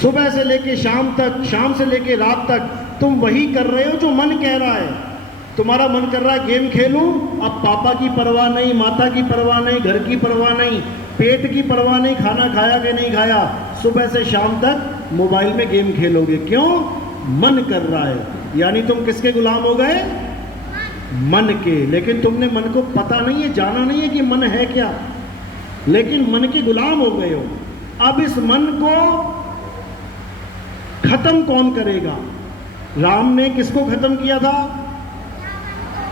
सुबह से लेके शाम तक, शाम से लेके रात तक तुम वही कर रहे हो जो मन कह रहा है। तुम्हारा मन कर रहा है गेम खेलूं, अब पापा की परवाह नहीं, माता की परवाह नहीं, घर की परवाह नहीं, पेट की परवाह नहीं, खाना खाया कि नहीं खाया, सुबह से शाम तक मोबाइल में गेम खेलोगे। क्यों, मन कर रहा है। यानी तुम किसके गुलाम हो गए, मन के। लेकिन तुमने मन को पता नहीं है, जाना नहीं है कि मन है क्या, लेकिन मन के गुलाम हो गए हो। अब इस मन को खत्म कौन करेगा। राम ने किसको खत्म किया था,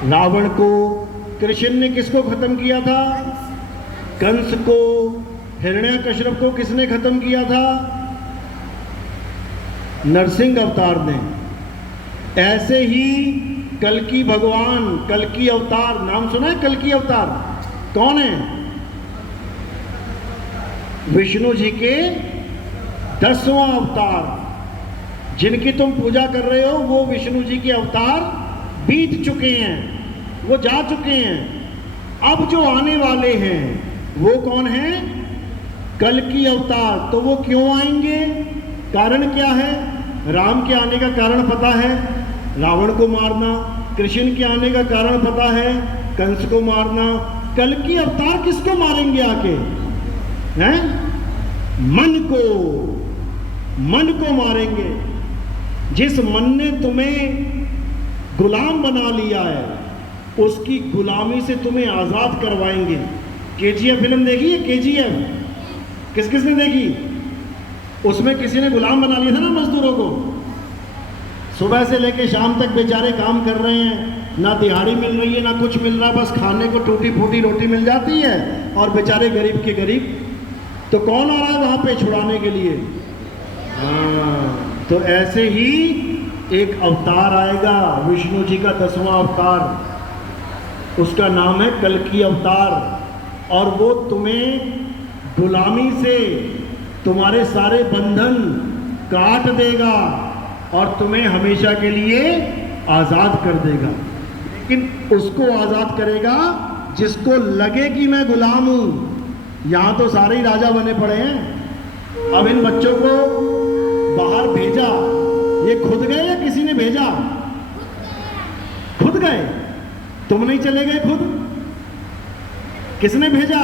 रावण को। कृष्ण ने किसको खत्म किया था, कंस को। हिरण्यकश्यप को किसने खत्म किया था, नरसिंह अवतार ने। ऐसे ही कल्कि भगवान, कल्कि अवतार, नाम सुना है कल्कि अवतार, कौन है, विष्णु जी के 10वां अवतार। जिनकी तुम पूजा कर रहे हो वो विष्णु जी के अवतार बीत चुके हैं, वो जा चुके हैं। अब जो आने वाले हैं वो कौन है, कल्कि अवतार। तो वो क्यों आएंगे, कारण क्या है। राम के आने का कारण पता है, रावण को मारना, कृष्ण के आने का कारण पता है, कंस को मारना। कल की अवतार किसको मारेंगे आके? हैं? मन को मारेंगे। जिस मन ने तुम्हें गुलाम बना लिया है, उसकी गुलामी से तुम्हें आजाद करवाएंगे। केजीएफ फिल्म देखी है? केजीएफ किसने देखी? उसमें किसी ने गुलाम बना लिया था ना मजदूरों को। सुबह से लेके शाम तक बेचारे काम कर रहे हैं, ना दिहाड़ी मिल रही है ना कुछ मिल रहा, बस खाने को टूटी फूटी रोटी मिल जाती है, और बेचारे गरीब के गरीब। तो कौन आ रहा है वहां पे छुड़ाने के लिए? तो ऐसे ही एक अवतार आएगा, विष्णु जी का 10वां अवतार, उसका नाम है कल्कि अवतार। और वो तुम्हें गुलामी से तुम्हारे सारे बंधन काट देगा और तुम्हें हमेशा के लिए आज़ाद कर देगा। लेकिन उसको आज़ाद करेगा जिसको लगे कि मैं गुलाम हूं। यहां तो सारे ही राजा बने पड़े हैं। अब इन बच्चों को बाहर भेजा, ये खुद गए या किसी ने भेजा? खुद गए। तुम नहीं चले गए खुद? किसने भेजा?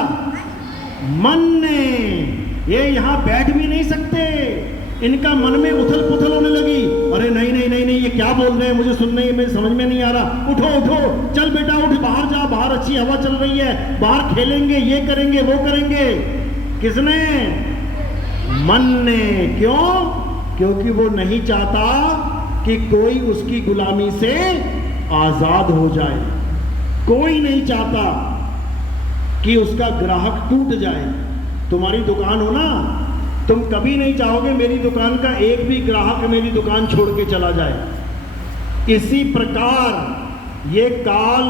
मन ने। ये यहां बैठ भी नहीं सकते, इनका मन में उथल पुथल होने लगी। अरे नहीं नहीं नहीं नहीं, ये क्या बोल रहे हैं, मुझे सुनने में समझ में नहीं आ रहा। उठो उठो, चल बेटा उठ, बाहर जा, बाहर अच्छी हवा चल रही है, बाहर खेलेंगे, ये करेंगे वो करेंगे। किसने? मन ने। क्यों? क्योंकि वो नहीं चाहता कि कोई उसकी गुलामी से आजाद हो जाए। कोई नहीं चाहता कि उसका ग्राहक टूट जाए। तुम्हारी दुकान हो ना, तुम कभी नहीं चाहोगे मेरी दुकान का एक भी ग्राहक मेरी दुकान छोड़ के चला जाए। इसी प्रकार ये काल,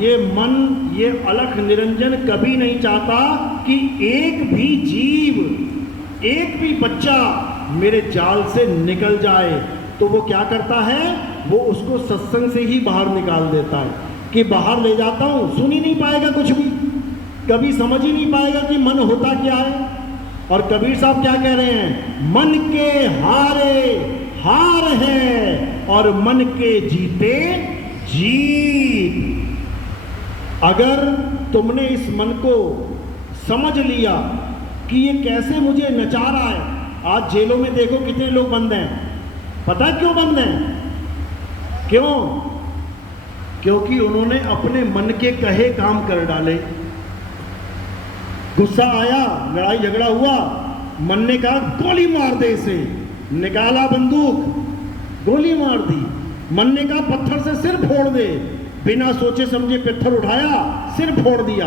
ये मन, ये अलख निरंजन कभी नहीं चाहता कि एक भी जीव, एक भी बच्चा मेरे जाल से निकल जाए। तो वो क्या करता है? वो उसको सत्संग से ही बाहर निकाल देता है कि बाहर ले जाता हूं, सुन ही नहीं पाएगा कुछ भी, कभी समझ ही नहीं पाएगा कि मन होता क्या है। और कबीर साहब क्या कह रहे हैं? मन के हारे हार है और मन के जीते जीत। अगर तुमने इस मन को समझ लिया कि ये कैसे मुझे नचा रहा है। आज जेलों में देखो कितने लोग बंद हैं। पता है क्यों बंद हैं? क्यों? क्योंकि उन्होंने अपने मन के कहे काम कर डाले। गुस्सा आया, लड़ाई झगड़ा हुआ, मन ने कहा गोली मार दे इसे, निकाला बंदूक, गोली मार दी। मन ने कहा पत्थर से सिर फोड़ दे, बिना सोचे समझे पत्थर उठाया, सिर फोड़ दिया।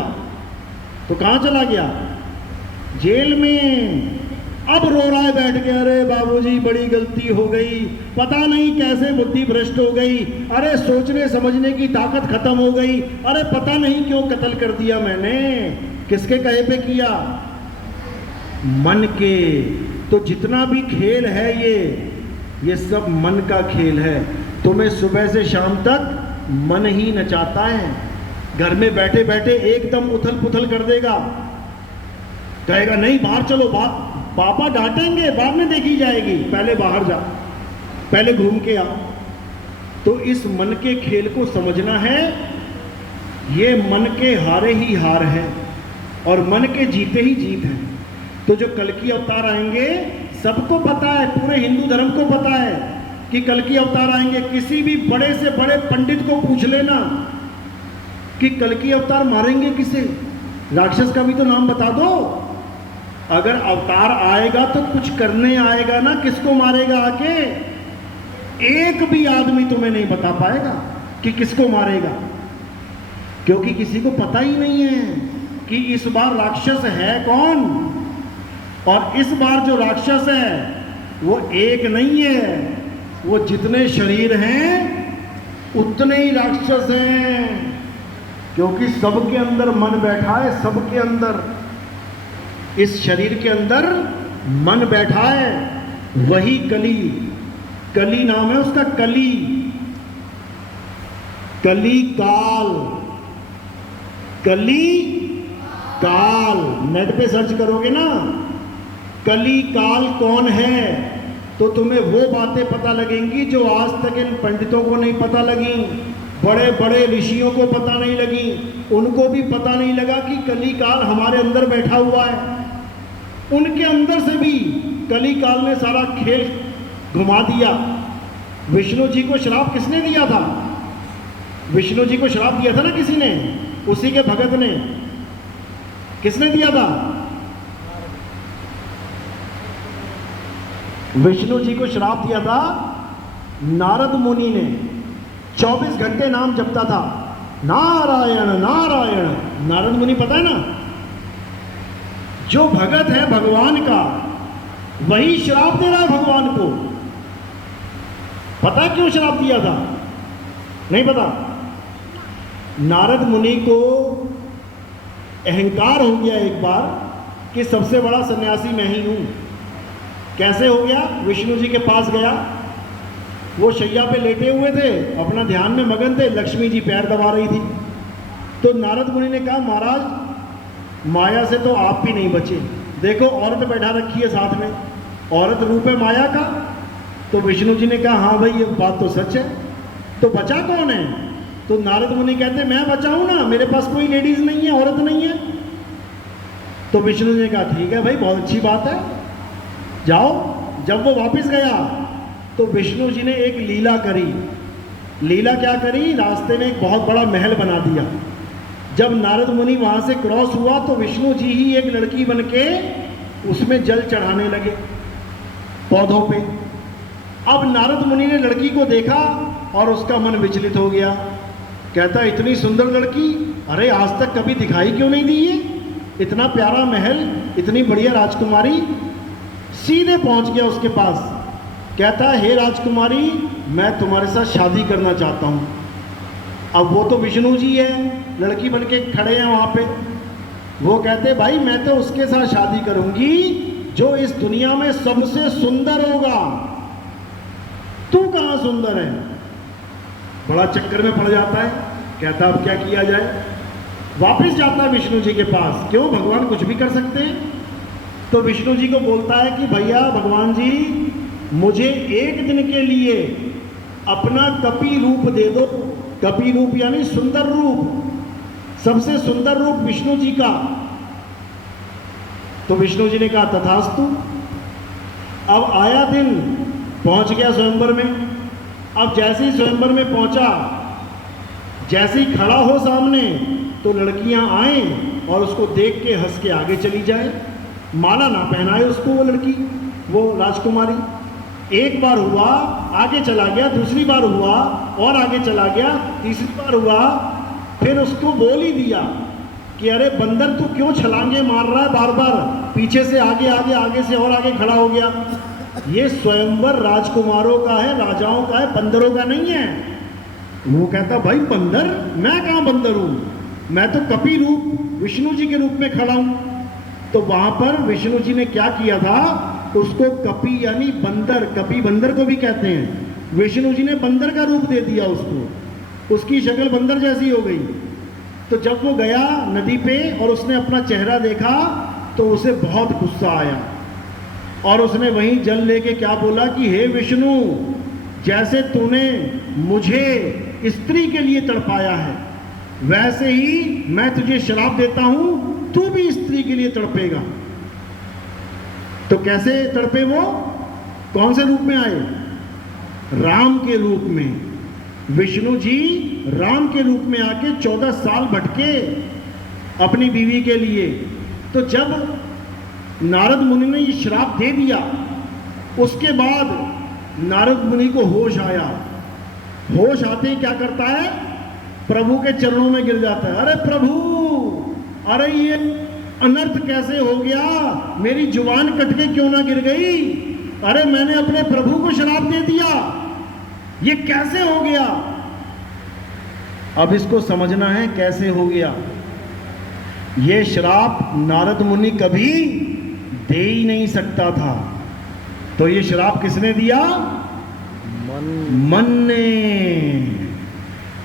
तो कहां चला गया? जेल में। अब रो रहा है बैठ के, अरे बाबूजी बड़ी गलती हो गई, पता नहीं कैसे बुद्धि भ्रष्ट हो गई, अरे सोचने समझने की ताकत खत्म हो गई, अरे पता नहीं क्यों कत्ल कर दिया मैंने। किसके कहे पे किया? मन के। तो जितना भी खेल है ये सब मन का खेल है। तुम्हें सुबह से शाम तक मन ही नचाता है। घर में बैठे बैठे एकदम उथल पुथल कर देगा, कहेगा नहीं बाहर चलो, पापा डांटेंगे, बाद में देखी जाएगी, पहले बाहर जा, पहले घूम के आ। तो इस मन के खेल को समझना है। ये मन के हारे ही हार है और मन के जीते ही जीत है। तो जो कल्कि अवतार आएंगे, सबको पता है, पूरे हिंदू धर्म को पता है कि कल्कि अवतार आएंगे। किसी भी बड़े से बड़े पंडित को पूछ लेना कि कल्कि अवतार मारेंगे किसे, राक्षस का भी तो नाम बता दो। अगर अवतार आएगा तो कुछ करने आएगा ना, किसको मारेगा आके? एक भी आदमी तुम्हें नहीं बता पाएगा कि किसको मारेगा, क्योंकि किसी को पता ही नहीं है कि इस बार राक्षस है कौन। और इस बार जो राक्षस है वो एक नहीं है, वो जितने शरीर हैं उतने ही राक्षस हैं, क्योंकि सबके अंदर मन बैठा है। सबके अंदर, इस शरीर के अंदर मन बैठा है। वही कली, कली नाम है उसका, कली, कली काल, कली काल। नेट पे सर्च करोगे ना कली काल कौन है, तो तुम्हें वो बातें पता लगेंगी जो आज तक इन पंडितों को नहीं पता लगी। बड़े बड़े ऋषियों को पता नहीं लगी, उनको भी पता नहीं लगा कि कली काल हमारे अंदर बैठा हुआ है। उनके अंदर से भी कली काल ने सारा खेल घुमा दिया। विष्णु जी को श्राप किसने दिया था? विष्णु जी को श्राप दिया था ना किसी ने, उसी के भगत ने। किसने दिया था? विष्णु जी को श्राप दिया था नारद मुनि ने। 24 घंटे नाम जपता था, नारायण नारायण। नारद मुनि पता है ना, जो भगत है भगवान का वही श्राप दे रहा है भगवान को। पता क्यों श्राप दिया था? नहीं पता। नारद मुनि को अहंकार हो गया एक बार कि सबसे बड़ा सन्यासी मैं ही हूं। कैसे हो गया? विष्णु जी के पास गया, वो शैया पे लेटे हुए थे, अपना ध्यान में मगन थे, लक्ष्मी जी पैर दबा रही थी। तो नारद मुनि ने कहा, महाराज माया से तो आप भी नहीं बचे, देखो औरत बैठा रखी है साथ में, औरत रूप है माया का। तो विष्णु जी ने कहा, हाँ भाई ये बात तो सच है, तो बचा कौन है? तो नारद मुनि कहते, मैं बचाऊं ना, मेरे पास कोई लेडीज नहीं है, औरत नहीं है। तो विष्णु जी ने कहा, ठीक है भाई, बहुत अच्छी बात है, जाओ। जब वो वापस गया तो विष्णु जी ने एक लीला करी। लीला क्या करी? रास्ते में एक बहुत बड़ा महल बना दिया। जब नारद मुनि वहां से क्रॉस हुआ तो विष्णु जी ही एक लड़की बनके उसमें जल चढ़ाने लगे पौधों पे। अब नारद मुनि ने लड़की को देखा और उसका मन विचलित हो गया। कहता, इतनी सुंदर लड़की, अरे आज तक कभी दिखाई क्यों नहीं दी ये? इतना प्यारा महल, इतनी बढ़िया राजकुमारी। सीधे पहुंच गया उसके पास। कहता, हे राजकुमारी, मैं तुम्हारे साथ शादी करना चाहता हूं। अब वो तो विष्णु जी है, लड़की बनके खड़े हैं वहां पे। वो कहते, भाई मैं तो उसके साथ शादी करूंगी जो इस दुनिया में सबसे सुंदर होगा, तू कहां सुंदर है? बड़ा चक्कर में पड़ जाता है। कहता, अब क्या किया जाए? वापस जाता है विष्णु जी के पास। क्यों? भगवान कुछ भी कर सकते हैं। तो विष्णु जी को बोलता है कि भैया भगवान जी, मुझे एक दिन के लिए अपना कपि रूप दे दो। कपि रूप यानी सुंदर रूप, सबसे सुंदर रूप विष्णु जी का। तो विष्णु जी ने कहा, तथास्तु। अब आया दिन, पहुंच गया स्वयंवर में। अब जैसे ही स्वयंवर में पहुंचा, जैसे ही खड़ा हो सामने, तो लड़कियां आए और उसको देख के हंस के आगे चली जाए। माला ना पहनाए उसको वो लड़की, वो राजकुमारी। एक बार हुआ, आगे चला गया, दूसरी बार हुआ और आगे चला गया, तीसरी बार हुआ, फिर उसको बोल ही दिया कि अरे बंदर तू क्यों छलांगे मार रहा है बार बार? पीछे से आगे आगे, आगे से और आगे खड़ा हो गया। ये स्वयंवर राजकुमारों का है, राजाओं का है, बंदरों का नहीं है। वो कहता, भाई बंदर? मैं कहाँ बंदर हूं, मैं तो कपि रूप विष्णु जी के रूप में खड़ा हूं। तो वहां पर विष्णु जी ने क्या किया था? उसको कपि यानी बंदर, कपि बंदर को भी कहते हैं, विष्णु जी ने बंदर का रूप दे दिया उसको। उसकी शक्ल बंदर जैसी हो गई। तो जब वो गया नदी पे और उसने अपना चेहरा देखा तो उसे बहुत गुस्सा आया और उसने वहीं जल लेके क्या बोला कि हे विष्णु, जैसे तूने मुझे स्त्री के लिए तड़पाया है, वैसे ही मैं तुझे श्राप देता हूं, तू भी स्त्री के लिए तड़पेगा। तो कैसे तड़पे वो? कौन से रूप में आए? राम के रूप में। विष्णु जी राम के रूप में आके 14 साल भटके अपनी बीवी के लिए। तो जब नारद मुनि ने ये श्राप दे दिया, उसके बाद नारद मुनि को होश आया। होश आते ही क्या करता है? प्रभु के चरणों में गिर जाता है। अरे प्रभु, अरे ये अनर्थ कैसे हो गया? मेरी जुबान कट के क्यों ना गिर गई? अरे मैंने अपने प्रभु को श्राप दे दिया, ये कैसे हो गया? अब इसको समझना है कैसे हो गया। ये श्राप नारद मुनि कभी दे ही नहीं सकता था। तो ये श्राप किसने दिया? मन ने।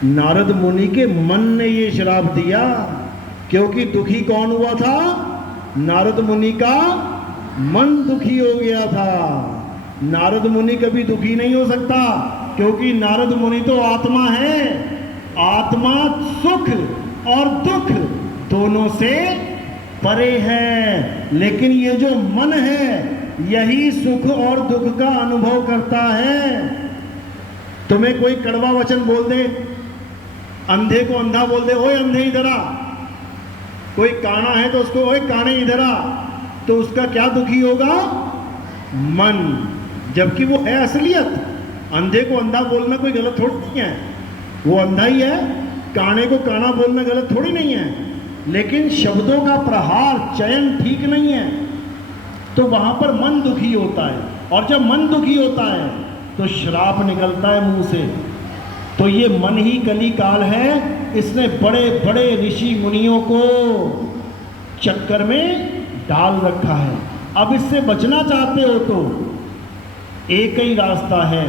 नारद मुनि के मन ने ये श्राप दिया। क्योंकि दुखी कौन हुआ था? नारद मुनि का मन दुखी हो गया था। नारद मुनि कभी दुखी नहीं हो सकता, क्योंकि नारद मुनि तो आत्मा है। आत्मा सुख और दुख दोनों से परे है, लेकिन ये जो मन है यही सुख और दुख का अनुभव करता है। तुम्हें कोई कड़वा वचन बोल दे, अंधे को अंधा बोल दे, ओए अंधे इधर आ, कोई काना है तो उसको ओए काने इधर आ, तो उसका क्या दुखी होगा? मन। जबकि वो है असलियत। अंधे को अंधा बोलना कोई गलत थोड़ी नहीं है, वो अंधा ही है। काने को काना बोलना गलत थोड़ी नहीं है, लेकिन शब्दों का प्रहार चयन ठीक नहीं है, तो वहां पर मन दुखी होता है। और जब मन दुखी होता है तो श्राप निकलता है मुंह से। तो ये मन ही कली काल है, इसने बड़े बड़े ऋषि मुनियों को चक्कर में डाल रखा है। अब इससे बचना चाहते हो तो एक ही रास्ता है,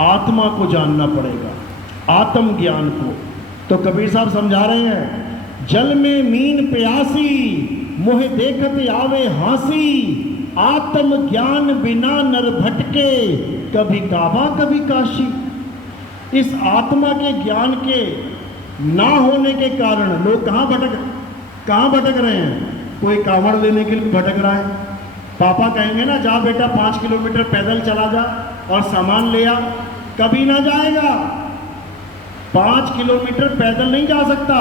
आत्मा को जानना पड़ेगा, आत्म ज्ञान को। तो कबीर साहब समझा रहे हैं, जल में मीन प्यासी मोह देखत आवे हासी, आत्म ज्ञान बिना नर भटके कभी काबा कभी काशी। इस आत्मा के ज्ञान के ना होने के कारण लोग कहाँ भटक रहे हैं? कोई कांवड़ लेने के लिए भटक रहा है। पापा कहेंगे ना, जा बेटा 5 किलोमीटर पैदल चला जा और सामान ले आ, कभी ना जाएगा। 5 किलोमीटर पैदल नहीं जा सकता,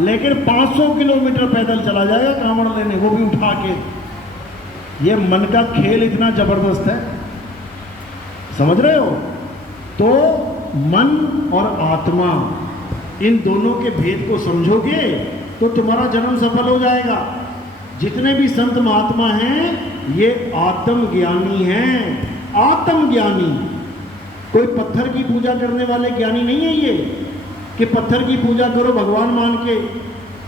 लेकिन 500 किलोमीटर पैदल चला जाएगा कांवड़ लेने, वो भी उठा के। ये मन का खेल इतना जबरदस्त है, समझ रहे हो? तो मन और आत्मा, इन दोनों के भेद को समझोगे तो तुम्हारा जन्म सफल हो जाएगा। जितने भी संत महात्मा हैं ये आत्मज्ञानी हैं। आत्मज्ञानी, कोई पत्थर की पूजा करने वाले ज्ञानी नहीं है ये कि पत्थर की पूजा करो भगवान मान के।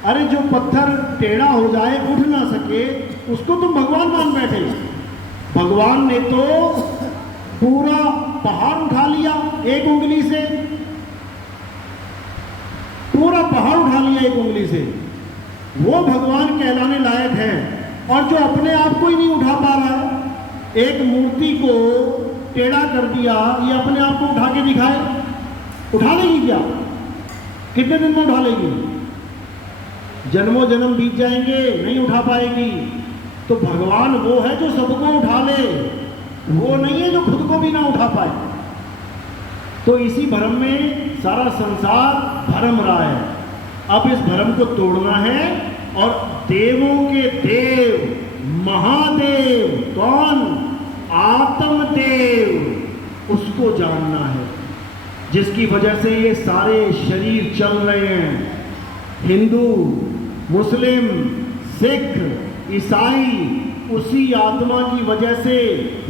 अरे जो पत्थर टेढ़ा हो जाए, उठ ना सके, उसको तुम भगवान मान बैठे। भगवान ने तो पूरा पहाड़ उठा लिया एक उंगली से, पूरा पहाड़ उठा लिया एक उंगली से। वो भगवान कहलाने लायक है। और जो अपने आप को ही नहीं उठा पा रहा है, एक मूर्ति को टेढ़ा कर दिया, ये अपने आप को उठा के दिखाए, उठा लेगी क्या? कितने दिन में उठा लेगी? जन्मों जन्म बीत जाएंगे, नहीं उठा पाएगी। तो भगवान वो है जो सबको उठा ले, वो नहीं है जो खुद को भी ना उठा पाए। तो इसी भ्रम में सारा संसार भ्रम रहा है। अब इस भ्रम को तोड़ना है और देवों के देव महादेव कौन? आत्मदेव, उसको जानना है, जिसकी वजह से ये सारे शरीर चल रहे हैं। हिंदू, मुस्लिम, सिख, ईसाई उसी आत्मा की वजह से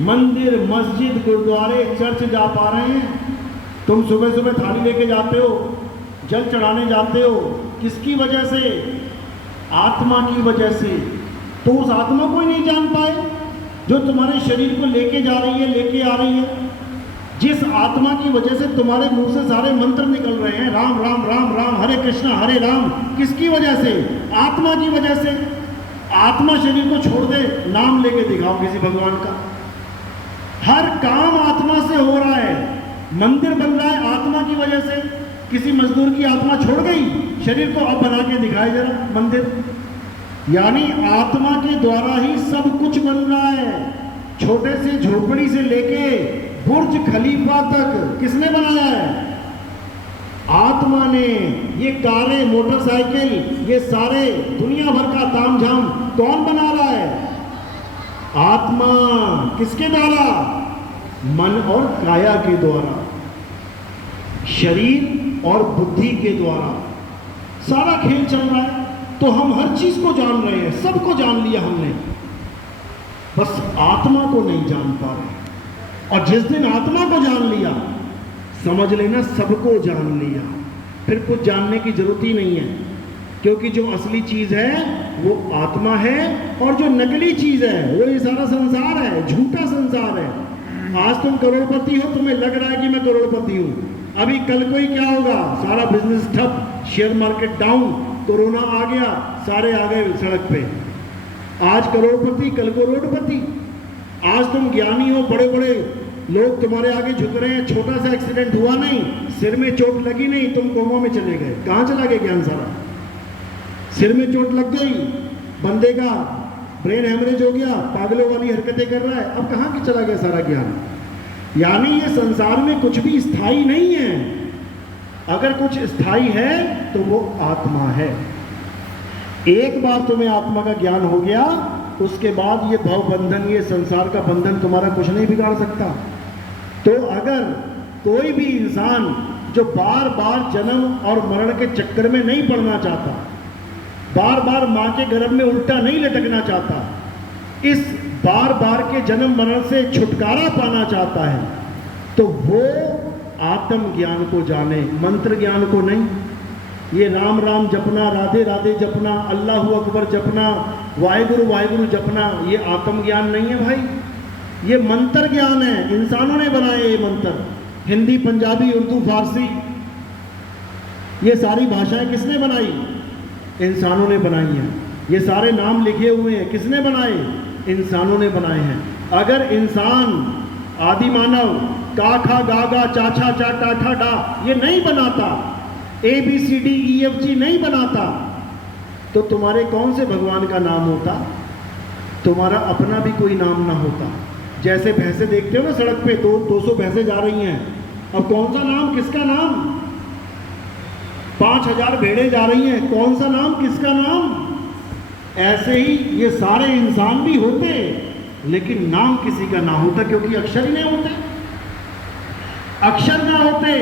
मंदिर, मस्जिद, गुरुद्वारे, चर्च जा पा रहे हैं। तुम सुबह सुबह थाली लेके जाते हो, जल चढ़ाने जाते हो, किसकी वजह से? आत्मा की वजह से। तो उस आत्मा को ही नहीं जान पाए जो तुम्हारे शरीर को लेके जा रही है, लेके आ रही है। जिस आत्मा की वजह से तुम्हारे मुंह से सारे मंत्र निकल रहे हैं, राम राम राम राम, हरे कृष्णा हरे राम, किसकी वजह से? आत्मा की वजह से। आत्मा शरीर को छोड़ दे, नाम लेके दिखाओ किसी भगवान का। हर काम आत्मा से हो रहा है। मंदिर बन रहा है आत्मा की वजह से। किसी मजदूर की आत्मा छोड़ गई, शरीर को अब बना के दिखाए जरा मंदिर। यानी आत्मा के द्वारा ही सब कुछ बन रहा है। छोटे से झोपड़ी से लेके बुर्ज खलीफा तक किसने बनाया है? आत्मा ने। ये कारें, मोटरसाइकिल, ये सारे दुनिया भर का तामझाम कौन बना रहा है? आत्मा। किसके द्वारा? मन और काया के द्वारा, शरीर और बुद्धि के द्वारा सारा खेल चल रहा है। तो हम हर चीज को जान रहे हैं, सबको जान लिया हमने, बस आत्मा को नहीं जान पा रहे। और जिस दिन आत्मा को जान लिया, समझ लेना सबको जान लिया, फिर कुछ जानने की जरूरत ही नहीं है। क्योंकि जो असली चीज है वो आत्मा है, और जो नकली चीज है वो ये सारा संसार है, झूठा संसार है। आज तुम करोड़पति हो, तुम्हें लग रहा है कि मैं करोड़पति हूं, अभी कल को ही क्या होगा? सारा बिजनेस ठप, शेयर मार्केट डाउन, कोरोना आ गया, सारे आ गए सड़क पे। आज करोड़पति, कल को रोडपति। आज तुम ज्ञानी हो, बड़े बड़े लोग तुम्हारे आगे झुक रहे हैं, छोटा सा एक्सीडेंट हुआ नहीं, सिर में चोट लगी नहीं, तुम कोमा में चले गए, कहाँ चला गया ज्ञान सारा? सिर में चोट लग गई, बंदे का ब्रेन हेमरेज हो गया, पागलों वाली हरकतें कर रहा है, अब कहाँ की चला गया सारा ज्ञान? यानी ये संसार में कुछ भी स्थायी नहीं है। अगर कुछ स्थायी है तो वो आत्मा है। एक बार तुम्हें आत्मा का ज्ञान हो गया, उसके बाद ये भव बंधन, ये संसार का बंधन तुम्हारा कुछ नहीं बिगाड़ सकता। तो अगर कोई भी इंसान जो बार बार जन्म और मरण के चक्कर में नहीं पड़ना चाहता, बार बार माँ के गर्भ में उल्टा नहीं लटकना चाहता, इस बार बार के जन्म मरण से छुटकारा पाना चाहता है, तो वो आत्म ज्ञान को जाने, मंत्र ज्ञान को नहीं। ये राम राम जपना, राधे राधे जपना, अल्लाह अकबर जपना, वाहिगुरु जपना, ये आत्म ज्ञान नहीं है भाई, ये मंत्र ज्ञान है। इंसानों ने बनाए ये मंत्र। हिंदी, पंजाबी, उर्दू, फारसी, ये सारी भाषाएं किसने बनाई? इंसानों ने बनाई हैं। ये सारे नाम लिखे हुए हैं, किसने बनाए? इंसानों ने बनाए हैं। अगर इंसान, आदि मानव, का खा गा गा चा छा चा टा ठा डा ये नहीं बनाता, ABCDEFG नहीं बनाता, तो तुम्हारे कौन से भगवान का नाम होता? तुम्हारा अपना भी कोई नाम ना होता। जैसे भैंसे देखते हो ना सड़क पे, 200 भैंसे जा रही हैं, अब कौन सा नाम, किसका नाम? 5000 भेड़ें जा रही हैं, कौन सा नाम, किसका नाम? ऐसे ही ये सारे इंसान भी होते, लेकिन नाम किसी का ना होता, क्योंकि अक्षर ही नहीं होते। अक्षर ना होते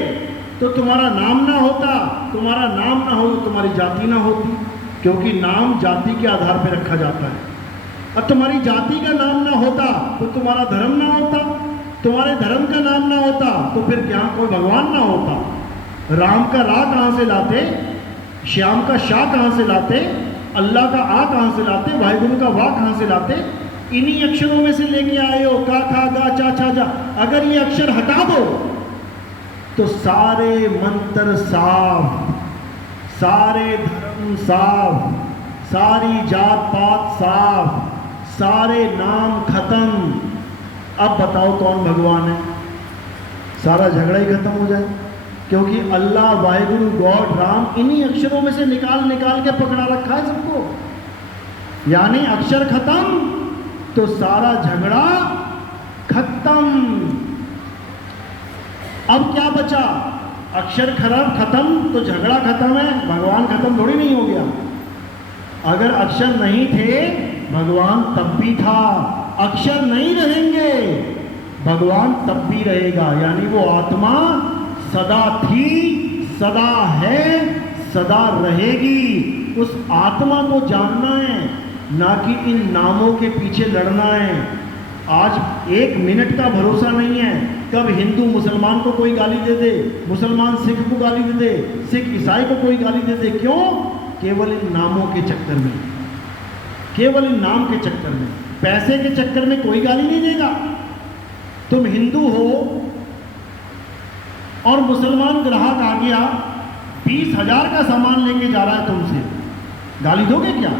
तो तुम्हारा नाम ना होता, तुम्हारा नाम ना हो तो तुम्हारी जाति ना होती, क्योंकि नाम जाति के आधार पर रखा जाता है। अब तुम्हारी जाति का नाम ना होता तो तुम्हारा धर्म ना होता, तुम्हारे धर्म का नाम ना होता तो फिर क्या कोई भगवान ना होता। राम का रा कहाँ से लाते, श्याम का शाह कहाँ से लाते, अल्लाह का आ कहाँ से लाते, वाहिगुरु का वाह कहाँ से लाते? इन्हीं अक्षरों में से लेके आए हो, का खा गा चा छा जा। अगर ये अक्षर हटा दो तो सारे मंत्र साफ, सारे धर्म साफ, सारी जात पात साफ, सारे नाम खत्म। अब बताओ कौन भगवान है? सारा झगड़ा ही खत्म हो जाए, क्योंकि अल्लाह, वाहिगुरु, गॉड, राम इन्हीं अक्षरों में से निकाल निकाल के पकड़ा रखा है सबको। यानी अक्षर खत्म तो सारा झगड़ा खत्म। अब क्या बचा? अक्षर खत्म तो झगड़ा खत्म है, भगवान खत्म थोड़ी नहीं हो गया। अगर अक्षर नहीं थे, भगवान तब भी था। अक्षर नहीं रहेंगे, भगवान तब भी रहेगा। यानी वो आत्मा सदा थी, सदा है, सदा रहेगी। उस आत्मा को जानना है, ना कि इन नामों के पीछे लड़ना है। आज 1 मिनट का भरोसा नहीं है, कब हिंदू मुसलमान को कोई गाली दे दे, मुसलमान सिख को गाली दे दे, सिख ईसाई को कोई गाली दे दे। क्यों? केवल इन नामों के चक्कर में, केवल इन नाम के चक्कर में। पैसे के चक्कर में कोई गाली नहीं देगा। तुम हिंदू हो और मुसलमान ग्राहक आ गया, 20,000 का सामान लेके जा रहा है तुमसे, गाली दोगे क्या?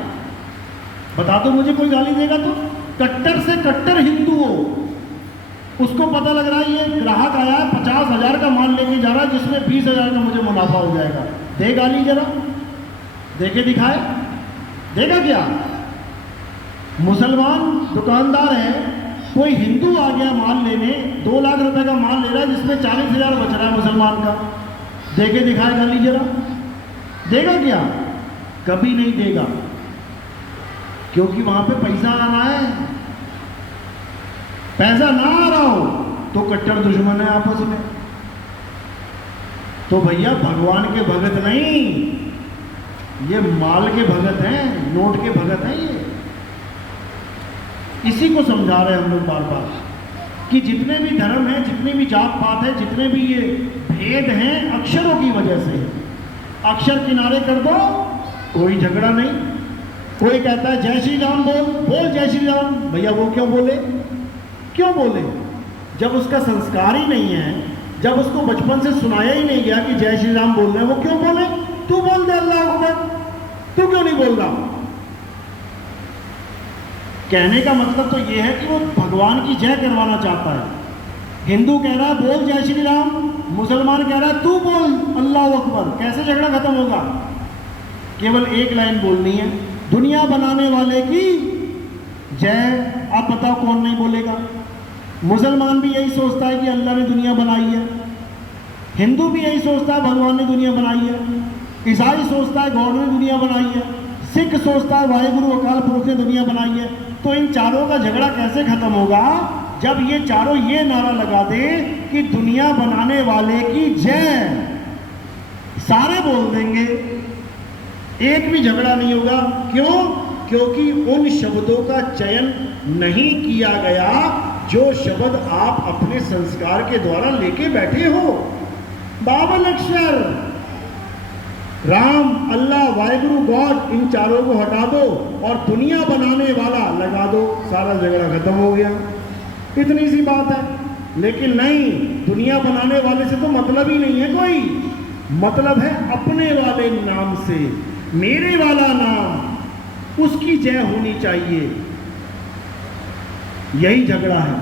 बता दो मुझे, कोई गाली देगा? तो कट्टर से कट्टर हिंदू हो, उसको पता लग रहा है ये ग्राहक आया है 50,000 का माल लेके जा रहा है, जिसमें 20,000 का मुझे मुनाफा हो जाएगा, दे गाली जरा, देके दिखाए, देगा क्या? मुसलमान दुकानदार है, कोई हिंदू आ गया माल लेने, 2 लाख रुपए का माल ले रहा है, जिसमें 40,000 बच रहा है मुसलमान का, देके दिखाए गाली जरा, देगा क्या? कभी नहीं देगा, क्योंकि वहां पे पैसा आना है। पैसा ना आ रहा हो तो कट्टर दुश्मन है आपस में। तो भैया भगवान के भगत नहीं, ये माल के भगत हैं, नोट के भगत हैं ये। इसी को समझा रहे हैं हम लोग बार बार कि जितने भी धर्म हैं, जितने भी जात पात है, जितने भी ये भेद हैं, अक्षरों की वजह से। अक्षर किनारे कर दो, कोई झगड़ा नहीं। कोई कहता है जय श्री राम बोल, बोल जय श्री राम। भैया वो क्यों बोले? क्यों बोले? जब उसका संस्कार ही नहीं है, जब उसको बचपन से सुनाया ही नहीं गया कि जय श्री राम बोलना है, वो क्यों बोले? तू बोल दे अल्लाह अकबर, तू क्यों नहीं बोल रहा? कहने का मतलब तो ये है कि वो भगवान की जय करवाना चाहता है। हिंदू कह रहा है बोल जय श्री राम, मुसलमान कह रहा है तू बोल अल्लाह अकबर, कैसे झगड़ा खत्म होगा? केवल एक लाइन बोलनी है, दुनिया बनाने वाले की जय। आप बताओ कौन नहीं बोलेगा? मुसलमान भी यही सोचता है कि अल्लाह ने दुनिया बनाई है, हिंदू भी यही सोचता है भगवान ने दुनिया बनाई है, ईसाई सोचता है गॉड ने दुनिया बनाई है, सिख सोचता है वाहिगुरु अकाल पुरुष ने दुनिया बनाई है। तो इन चारों का झगड़ा कैसे खत्म होगा? जब ये चारों ये नारा लगा दे कि दुनिया बनाने वाले की जय, सारे बोल देंगे, एक भी झगड़ा नहीं होगा। क्यों? क्योंकि उन शब्दों का चयन नहीं किया गया जो शब्द आप अपने संस्कार के द्वारा लेके बैठे हो। 52 अक्षर, राम, अल्लाह, वाहिगुरु, गॉड, इन चारों को हटा दो और दुनिया बनाने वाला लगा दो, सारा झगड़ा खत्म हो गया। इतनी सी बात है। लेकिन नहीं, दुनिया बनाने वाले से तो मतलब ही नहीं है कोई, मतलब है अपने वाले नाम से, मेरे वाला नाम, उसकी जय होनी चाहिए। यही झगड़ा है।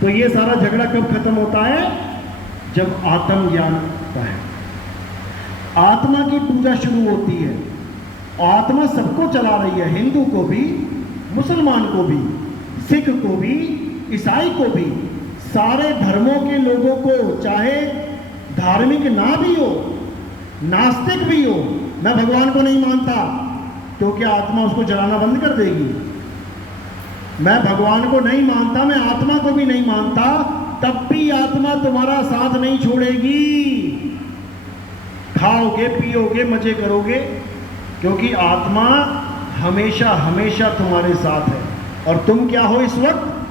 तो ये सारा झगड़ा कब खत्म होता है? जब आत्मज्ञान होता है, आत्मा की पूजा शुरू होती है। आत्मा सबको चला रही है, हिंदू को भी, मुसलमान को भी, सिख को भी, ईसाई को भी, सारे धर्मों के लोगों को, चाहे धार्मिक ना भी हो, नास्तिक भी हो। मैं भगवान को नहीं मानता, तो क्या आत्मा उसको जलाना बंद कर देगी? मैं भगवान को नहीं मानता, मैं आत्मा को भी नहीं मानता, तब भी आत्मा तुम्हारा साथ नहीं छोड़ेगी। खाओगे, पियोगे, मजे करोगे, क्योंकि आत्मा हमेशा हमेशा तुम्हारे साथ है। और तुम क्या हो इस वक्त?